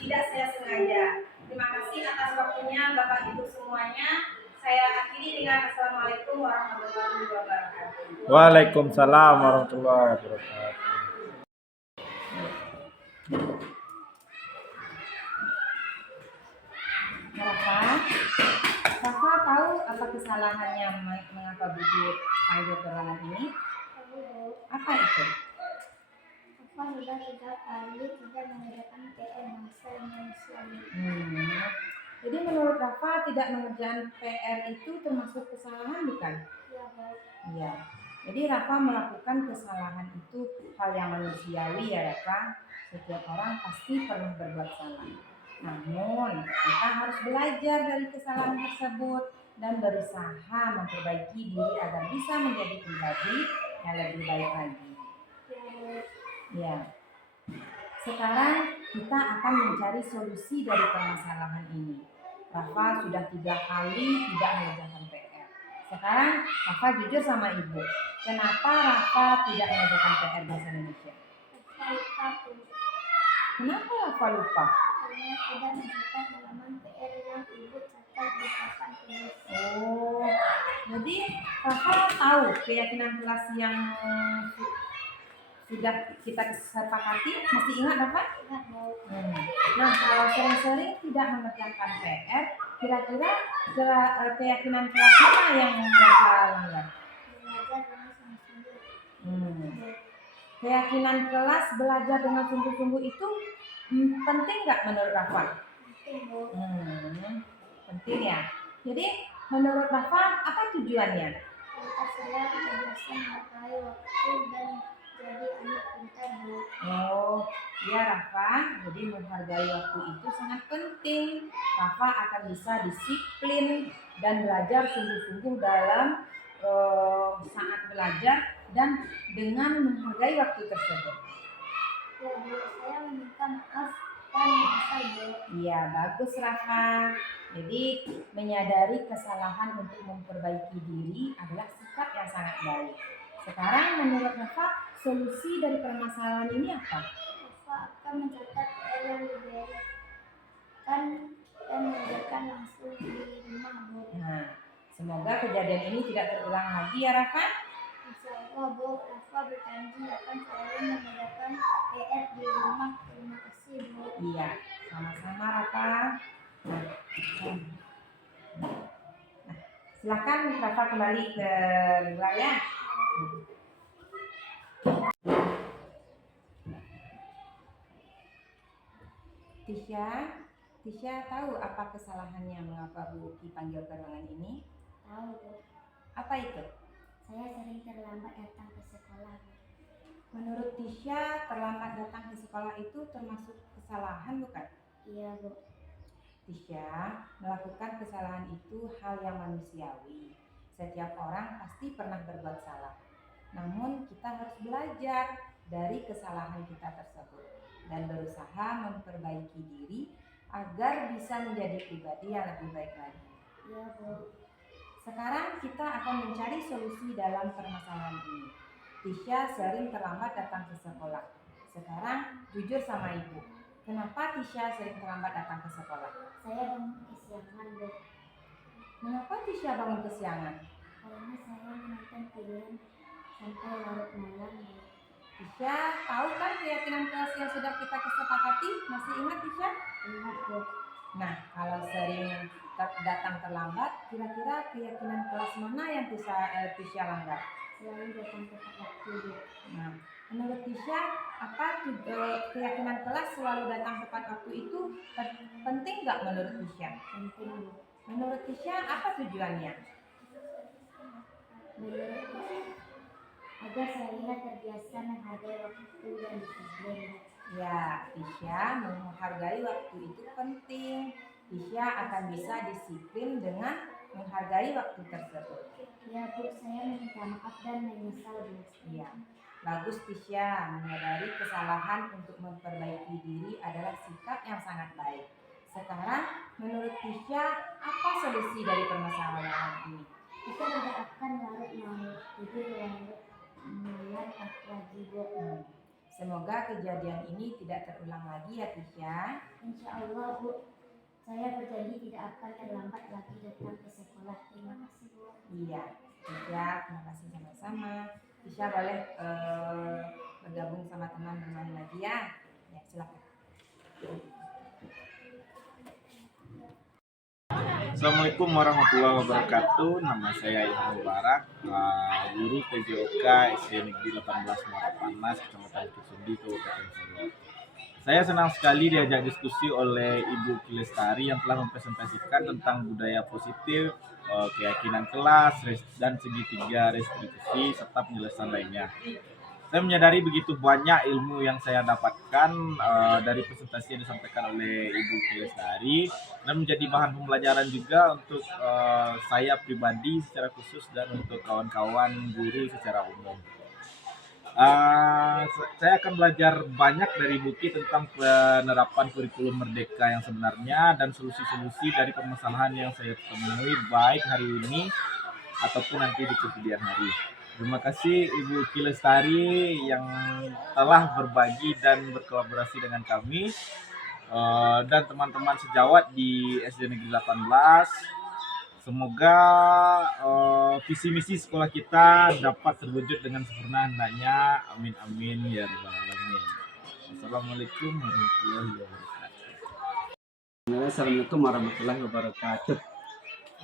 tidak saya sengaja. Terima kasih atas waktunya Bapak Ibu semuanya. Saya akhiri dengan Assalamualaikum warahmatullahi wabarakatuh. Waalaikumsalam warahmatullahi wabarakatuh. Rafa tahu apa kesalahannya mengapa Budi panggil berlalah ini? Apa itu? Rafa sudah 3 kali tidak mengerjakan PR masa manusiawi. Jadi menurut Rafa tidak mengerjakan PR itu termasuk kesalahan bukan? Ya, Bu. Iya. Jadi Rafa melakukan kesalahan itu hal yang manusiawi ya Rafa. Setiap orang pasti pernah berbuat salah. Namun kita harus belajar dari kesalahan tersebut dan berusaha memperbaiki diri agar bisa menjadi pribadi yang lebih baik lagi. Ya. Sekarang kita akan mencari solusi dari permasalahan ini. Rafa sudah 3 kali tidak mengerjakan PR. Sekarang Rafa jujur sama ibu. Kenapa Rafa tidak mengerjakan PR bahasa Indonesia? Rafa lupa, Bu. Kenapa Rafa lupa? Karena tidak mencatat halaman PR yang ibu catat di papan tulis. Oh, jadi Rafa tahu keyakinan kelas yang sudah kita sepakati, masih ingat Rafa? Ingat, Bu. Nah, kalau sering-sering tidak mengerjakan PR, kira-kira keyakinan kelas mana yang Rafa langgar? Belajar dengan sungguh-sungguh. Keyakinan kelas belajar dengan sungguh-sungguh itu penting nggak menurut Rafa? Penting, Bu. Penting ya. Jadi menurut Rafa apa tujuannya? Agar saya terbiasa mengetahui waktu dan jadi anak pintar, Bu. Oh, ya Rafa. Jadi menghargai waktu itu sangat penting. Rafa akan bisa disiplin dan belajar sungguh-sungguh dalam saat belajar dan dengan menghargai waktu tersebut. Ya, Bu. Saya meminta maaf dan menyesal, Bu. Iya, bagus Rafa. Jadi menyadari kesalahan untuk memperbaiki diri adalah sikap yang sangat baik. Sekarang menurut Rafa, solusi dari permasalahan ini apa? Rafa akan mencatat PR yang diberikan dan mengerjakan langsung di rumah, Bu. Nah, semoga kejadian ini tidak terulang lagi ya Rafa. Insya Allah, Bu. Rafa berjanji akan selalu mengerjakan PR di rumah. Terima kasih, Bu. Iya, sama-sama Rafa. Nah, silakan Rafa kembali ke luar ya. Tisha tahu apa kesalahannya mengapa Bu dipanggil ke ruangan ini? Tahu, Bu. Apa itu? Saya sering terlambat datang ke sekolah, Bu. Menurut Tisha, terlambat datang ke sekolah itu termasuk kesalahan bukan? Iya, Bu. Tisha, melakukan kesalahan itu hal yang manusiawi. Setiap orang pasti pernah berbuat salah. Namun kita harus belajar dari kesalahan kita tersebut dan berusaha memperbaiki diri agar bisa menjadi pribadi yang lebih baik lagi. Iya, Bu. Sekarang kita akan mencari solusi dalam permasalahan ini. Tisha sering terlambat datang ke sekolah. Sekarang jujur sama ibu. Kenapa Tisha sering terlambat datang ke sekolah? Saya bangun kesiangan, Bu. Mengapa Tisha bangun kesiangan? Karena saya menonton film sampai larut malam, Bu. Tisha tahu kan keyakinan kelas yang sudah kita kesepakati? Masih ingat Tisha? Ingat, Bu. Nah, kalau sering datang terlambat, kira-kira keyakinan kelas mana yang Tisha langgar? Selalu datang tepat waktu, Bu. Nah, menurut Tisha, apa keyakinan kelas selalu datang tepat waktu itu penting nggak menurut Tisha? Penting, Bu. Menurut Tisha, apa tujuannya? Menurut saya, agar saya terbiasa menghargai waktu dan disiplin. Ya, Tisha menghargai waktu itu penting. Tisha akan bisa disiplin dengan menghargai waktu tersebut. Ya, Bu, saya meminta maaf dan menyesal, Bu. Iya, bagus Tisha. Menyadari kesalahan untuk memperbaiki diri adalah sikap yang sangat baik. Sekarang, menurut Tisha, apa solusi dari permasalahan ini? Kita tidak akan larut malam tidur larut malam lagi, Bu. Semoga kejadian ini tidak terulang lagi ya Tisha. Insya Allah, Bu. Saya berjanji tidak akan terlambat lagi datang ke sekolah. Terima kasih, Bu. Iya, Tisha, terima kasih sama-sama. Tisha boleh bergabung sama teman-teman lagi ya. Ya, silakan. Assalamualaikum warahmatullahi wabarakatuh. Nama saya Ilham Mubarak, guru PJOK SD Negeri 18 Muara Panas, Kecamatan Bukit Sundi, Kabupaten Solo. Saya senang sekali diajak diskusi oleh Ibu Ki Lestari yang telah mempresentasikan tentang budaya positif, keyakinan kelas, dan segitiga restitusi serta penjelasan lainnya. Saya menyadari begitu banyak ilmu yang saya dapatkan dari presentasi yang disampaikan oleh Ibu Ki Lestari dan menjadi bahan pembelajaran juga untuk saya pribadi secara khusus dan untuk kawan-kawan guru secara umum. Saya akan belajar banyak dari Ibu Ki tentang penerapan kurikulum Merdeka yang sebenarnya dan solusi-solusi dari permasalahan yang saya temui baik hari ini ataupun nanti di kemudian hari. Terima kasih Ibu Ki Lestari yang telah berbagi dan berkolaborasi dengan kami dan teman-teman sejawat di SD Negeri 18. Semoga visi misi sekolah kita dapat terwujud dengan sempurna hendaknya. Amin amin ya rabbal alamin. Assalamualaikum warahmatullahi wabarakatuh. Assalamualaikum warahmatullahi wabarakatuh.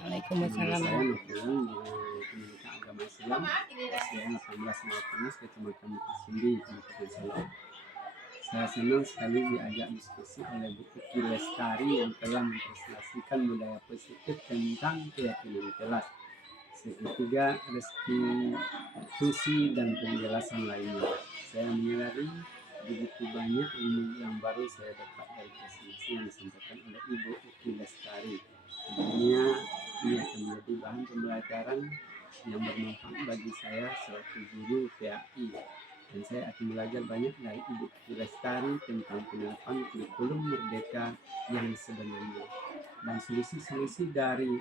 Waalaikumsalam. Saya Nurul dari Pendidikan Agama Islam SDN 18 Muara Panas, Kecamatan Bukit Sundi, Kabupaten Solo. Saya senang sekali diajak diskusi oleh Bu Ki Lestari yang telah mempresentasikan budaya positif tentang keyakinan kelas, segitiga restitusi dan penjelasan lainnya. Saya menyadari begitu banyak ilmu yang baru saya dapat dari presentasi yang disampaikan oleh Ibu Ki Lestari. Tentunya ini akan menjadi bahan pembelajaran yang bermanfaat bagi saya selaku guru PAI, dan saya akan belajar banyak dari Ibu Ki Lestari tentang penerapan kurikulum Merdeka yang sebenarnya dan solusi-solusi dari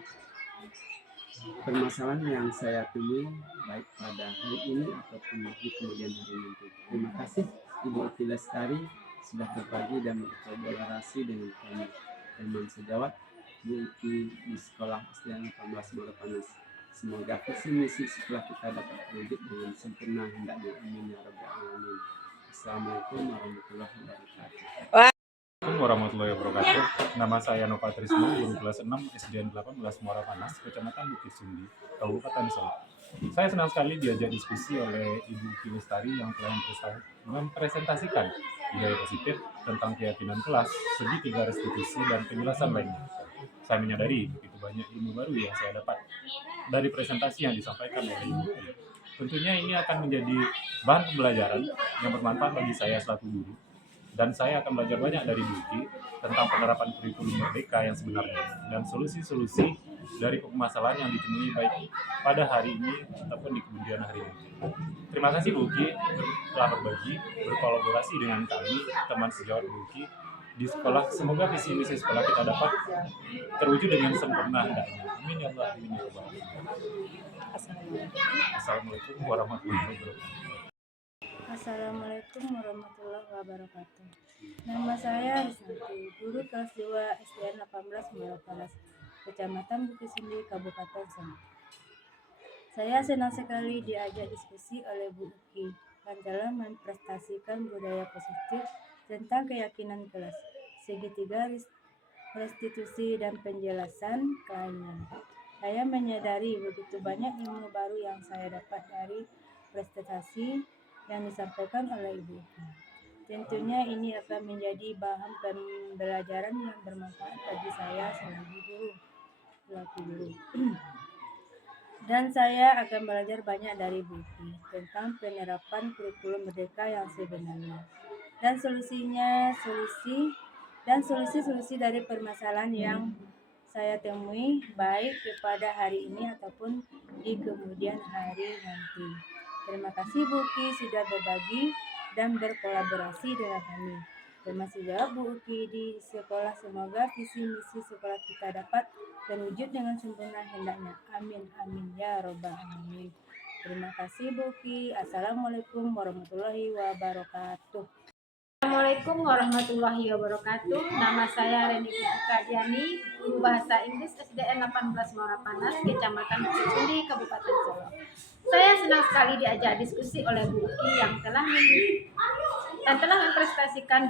permasalahan yang saya temui baik pada hari ini ataupun di kemudian hari nanti. Terima kasih Ibu Ki Lestari sudah berbagi dan berkolaborasi dengan kami teman sejawat Bu Ki di sekolah SDN 18 Muara Panas. Semoga visi misi sekolah kita dapat terwujud dengan sempurna hendaknya. Amin ya rabbal alamin. Assalamualaikum warahmatullahi wabarakatuh. Assalamualaikum warahmatullahi wabarakatuh. Nama saya Nova Trisno, guru kelas 6 SDN 18 Muara Panas, Kecamatan Bukit Sundi, Kabupaten Solo. Saya senang sekali diajak diskusi oleh Ibu Ki Lestari yang telah mempresentasikan budaya positif tentang keyakinan kelas, segitiga restitusi dan penjelasan lainnya. Saya menyadari begitu banyak ilmu baru yang saya dapat dari presentasi yang disampaikan oleh Ibu Ki. Tentunya ini akan menjadi bahan pembelajaran yang bermanfaat bagi saya selaku guru. Dan saya akan belajar banyak dari Ibu Ki tentang penerapan kurikulum Merdeka yang sebenarnya dan solusi-solusi dari permasalahan yang ditemui baik pada hari ini ataupun di kemudian hari ini. Terima kasih Bu Ki telah berbagi, berkolaborasi dengan kami, teman sejawat Bu Ki di sekolah. Semoga visi misi sekolah kita dapat terwujud dengan sempurna hendaknya. Amin ya Allah. Amin ya Rabbal alamin. Assalamualaikum warahmatullahi wabarakatuh. Assalamualaikum warahmatullahi wabarakatuh. Nama saya Risnati, guru kelas 2 SDN 18 Muara Panas, Kecamatan Bukit Sundi, Kabupaten Solo. Saya senang sekali diajak diskusi oleh Bu Ki yang telah mempresentasikan budaya positif tentang keyakinan kelas, segitiga restitusi dan penjelasan lainnya. Saya menyadari begitu banyak ilmu baru yang saya dapat dari presentasi yang disampaikan oleh Ibu Ki. Tentunya ini akan menjadi bahan pembelajaran yang bermanfaat bagi saya selaku guru. Dan saya akan belajar banyak dari Bu Ki tentang penerapan kurikulum Merdeka yang sebenarnya dan solusi dari permasalahan yang saya temui baik kepada hari ini ataupun di kemudian hari nanti. Terima kasih Bu Ki sudah berbagi dan berkolaborasi dengan kami. Termasuk juga Bu Ki di sekolah. Semoga visi misi sekolah kita dapat terwujud dengan sempurna hendaknya. Amin amin ya rabbal alamin. Terima kasih Bu Ki. Assalamualaikum warahmatullahi wabarakatuh. Assalamualaikum warahmatullahi wabarakatuh. Nama saya Reni Kadiani, guru bahasa Inggris SDN 18 Muara Panas, Kecamatan Bukit Sundi, Kabupaten Solo. Saya senang sekali diajak diskusi oleh Bu Ki yang telah dan telah mempresentasikan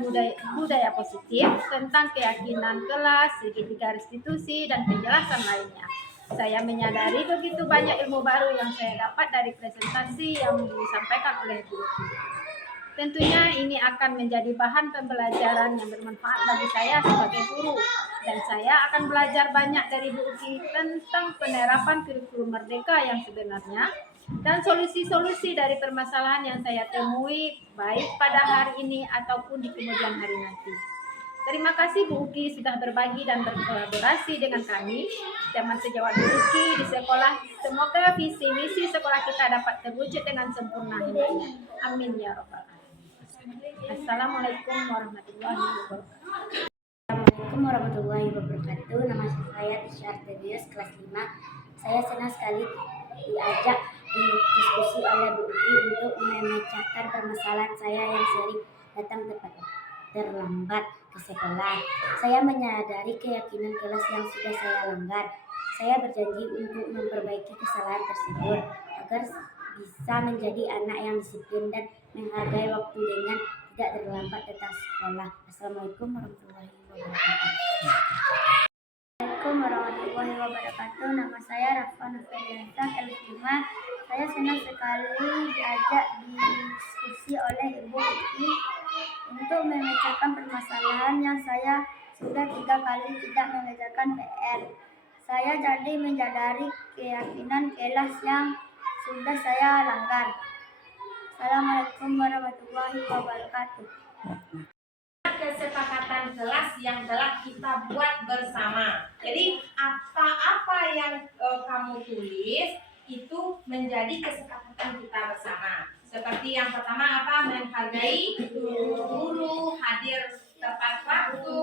budaya positif tentang keyakinan kelas, segitiga restitusi, dan penjelasan lainnya. Saya menyadari begitu banyak ilmu baru yang saya dapat dari presentasi yang disampaikan oleh Bu Uki. Tentunya ini akan menjadi bahan pembelajaran yang bermanfaat bagi saya sebagai guru, dan saya akan belajar banyak dari Bu Uki tentang penerapan kurikulum merdeka yang sebenarnya dan solusi-solusi dari permasalahan yang saya temui baik pada hari ini ataupun di kemudian hari nanti. Terima kasih Bu Uki sudah berbagi dan berkolaborasi dengan kami, teman sejawat Bu Uki di sekolah. Semoga visi misi sekolah kita dapat terwujud dengan sempurna. Amin ya rabbal alamin. Assalamualaikum warahmatullahi wabarakatuh. Assalamualaikum warahmatullahi wabarakatuh. Nama saya Tisha Artedius, kelas 5. Saya senang sekali diajak diskusi oleh Bu Uki untuk memecahkan permasalahan saya yang sering datang terlambat ke sekolah. Saya menyadari keyakinan kelas yang sudah saya langgar. Saya berjanji untuk memperbaiki kesalahan tersebut agar bisa menjadi anak yang disiplin dan menghargai waktu dengan tidak terlambat datang sekolah. Assalamualaikum warahmatullahi wabarakatuh. Assalamualaikum warahmatullahi wabarakatuh. Nama saya Rafa Nufriansa, kelas 5. Saya senang sekali diajak diskusi oleh Ibu Uki untuk memecahkan permasalahan yang saya sudah 3 kali tidak mengerjakan PR. Saya jadi menyadari keyakinan kelas yang sudah saya langgar. Assalamualaikum warahmatullahi wabarakatuh. Kesepakatan kelas yang telah kita buat bersama. Jadi apa-apa yang kamu tulis itu menjadi kesepakatan kita bersama. Seperti yang pertama apa? Menghargai guru, hadir tepat waktu,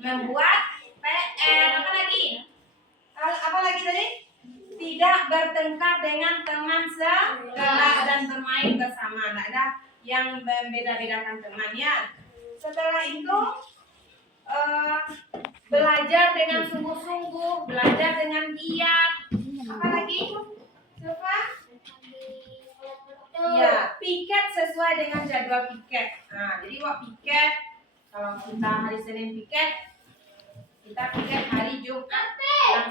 membuat PR, apa lagi? Apa lagi tadi? Tidak bertengkar dengan teman sekelas dan bermain bersama. Tidak ada yang membeda-bedakan temannya. Setelah itu belajar dengan sungguh-sungguh, belajar dengan giat. Apa lagi? Coba? Ya, piket sesuai dengan jadwal piket. Nah, jadi waktu piket, kalau kita hari Senin piket, kita piket hari Jumat yang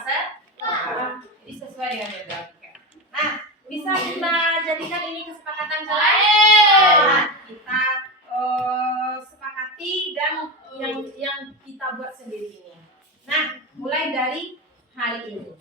jadi sesuai dengan jadwal piket. Nah, bisa kita jadikan ini kesepakatan kelas. Nah, kita sepakati dan yang kita buat sendiri ini. Nah, mulai dari hari ini.